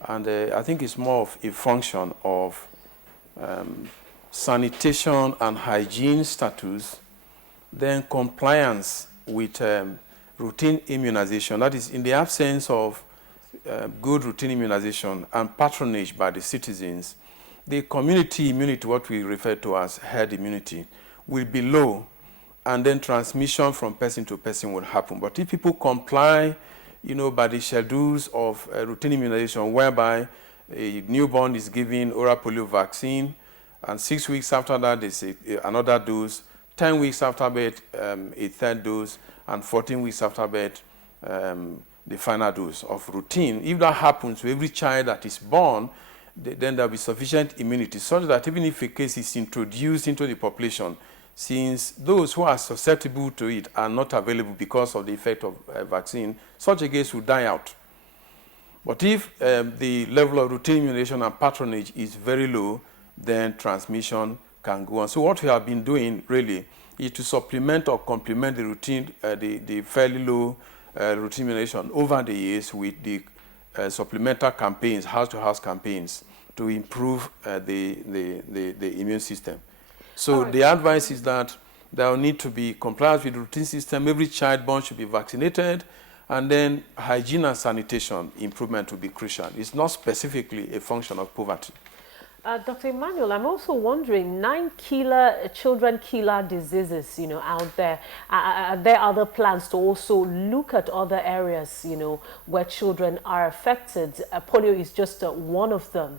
and I think it's more of a function of sanitation and hygiene status, then compliance with routine immunization. That is, in the absence of good routine immunization and patronage by the citizens, the community immunity, what we refer to as herd immunity, will be low, and then transmission from person to person will happen. But if people comply, by the schedules of routine immunization, whereby a newborn is given oral polio vaccine, and 6 weeks after that, there's another dose, 10 weeks after birth, a third dose, and 14 weeks after birth, the final dose of routine. If that happens to every child that is born, then there will be sufficient immunity, such that even if a case is introduced into the population, since those who are susceptible to it are not available because of the effect of vaccine, such a case will die out. But if the level of routine immunization and patronage is very low, then transmission can go on. So what we have been doing really is to supplement or complement the routine, the fairly low routine immunization over the years with the supplemental campaigns, house-to-house campaigns, to improve the immune system. So the advice is that there will need to be compliance with the routine system. Every child born should be vaccinated, and then hygiene and sanitation improvement will be crucial. It's not specifically a function of poverty. Dr. Emmanuel, I'm also wondering, 9 children killer diseases, out there. Are there other plans to also look at other areas, where children are affected? Polio is just one of them.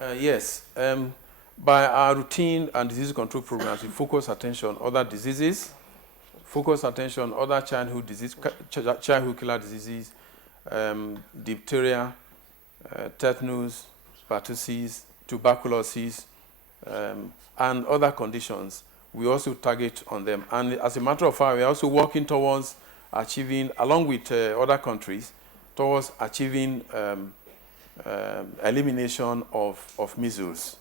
Yes. By our routine and disease control programs, we focus attention on other diseases, focus attention on other childhood killer diseases, diphtheria, tetanus, pertussis, tuberculosis, and other conditions. We also target on them. And as a matter of fact, we are also working towards achieving, along with other countries, towards achieving elimination of measles.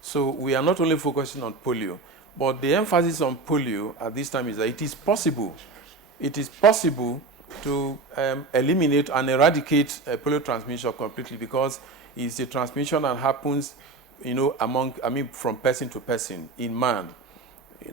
So we are not only focusing on polio, but the emphasis on polio at this time is that it is possible to eliminate and eradicate polio transmission completely, because it's a transmission that happens, from person to person in man,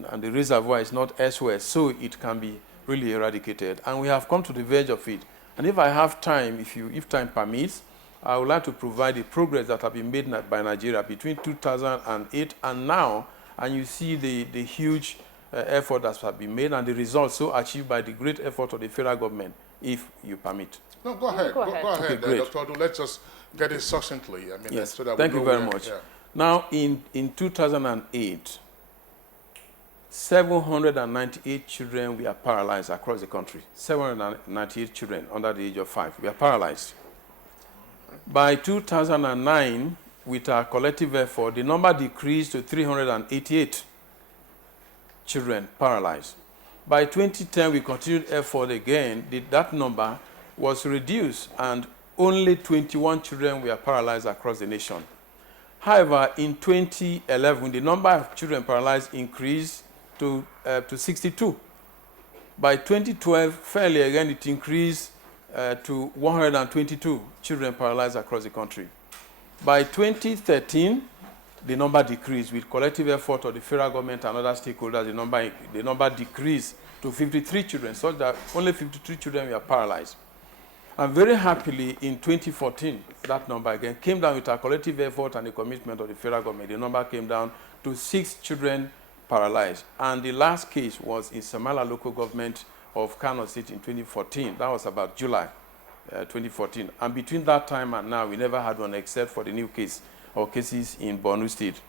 and the reservoir is not elsewhere, so it can be really eradicated. And we have come to the verge of it. And if I have time, if time permits, I would like to provide the progress that have been made by Nigeria between 2008 and now, and you see the huge effort that has been made and the results so achieved by the great effort of the federal government, if you permit. No, go ahead. Go ahead, okay, great. Dr. Odu, let's just get it succinctly. Yes, so that thank you very much. Yeah. Now, in 2008, 798 children were paralyzed across the country. 798 children under the age of 5 were paralyzed. By 2009, with our collective effort, the number decreased to 388 children paralyzed. By 2010, we continued effort again. That number was reduced, and only 21 children were paralyzed across the nation. However, in 2011, the number of children paralyzed increased to 62. By 2012, fairly again, it increased to 122 children paralyzed across the country. By 2013, the number decreased. With collective effort of the federal government and other stakeholders, the number decreased to 53 children, such that only 53 children were paralyzed. And very happily, in 2014, that number again came down with our collective effort and the commitment of the federal government. The number came down to 6 children paralyzed. And the last case was in Samala local government of Kano State in 2014. That was about July 2014. And between that time and now, we never had one except for the new case or cases in Borno State.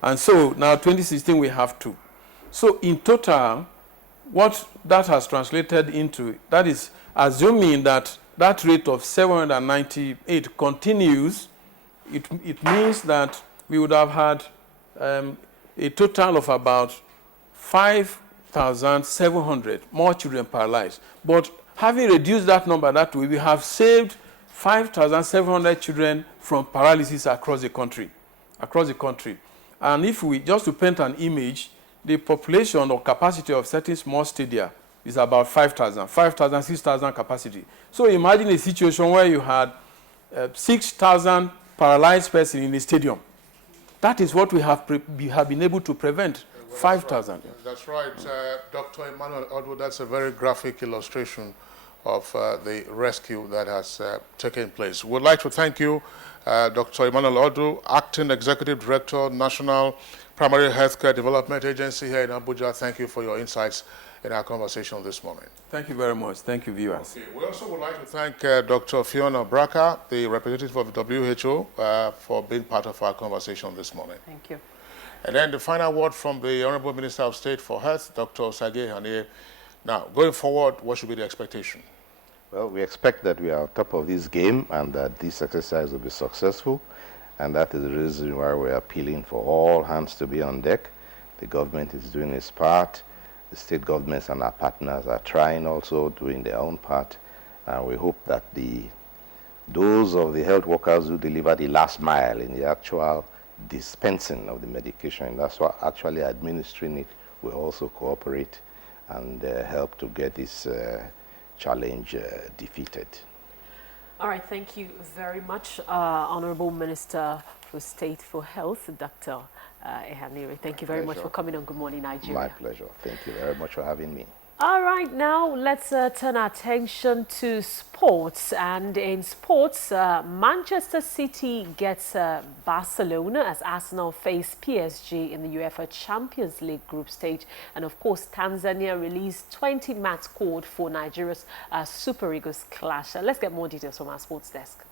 And so now 2016, we have 2. So in total, what that has translated into, that is assuming that that rate of 798 continues, it means that we would have had a total of about 5 5,700 more children paralyzed. But having reduced that number that way, we have saved 5,700 children from paralysis across the country. And if we, just to paint an image, the population or capacity of certain small stadia is about 5,000, 6,000 capacity. So imagine a situation where you had 6,000 paralyzed persons in a stadium. That is what we have been able to prevent, 5,000. That's right. Dr. Emmanuel Odwo, that's a very graphic illustration of the rescue that has taken place. We'd like to thank you, Dr. Emmanuel Odwo, Acting Executive Director, National Primary Healthcare Development Agency here in Abuja. Thank you for your insights in our conversation this morning. Thank you very much. Thank you, viewers. Okay. We also would like to thank Dr. Fiona Braka, the representative of WHO, for being part of our conversation this morning. Thank you. And then the final word from the Honorable Minister of State for Health, Dr. Sage Haniye. Now, going forward, what should be the expectation? Well, we expect that we are on top of this game and that this exercise will be successful. And that is the reason why we are appealing for all hands to be on deck. The government is doing its part. The state governments and our partners are trying also, doing their own part. And we hope that those of the health workers who deliver the last mile in the actual dispensing of the medication, that's what actually administering it, will also cooperate and help to get this challenge defeated. All right, thank you very much, Honorable Minister for State for Health, Dr. Ehanire. Thank you very much for coming on Good Morning Nigeria. My pleasure. Thank you very much for having me. All right, now let's turn our attention to sports. And in sports, Manchester City gets Barcelona as Arsenal face PSG in the UEFA Champions League group stage. And of course, Tanzania released 20 match squad for Nigeria's Super Eagles clash. Let's get more details from our sports desk.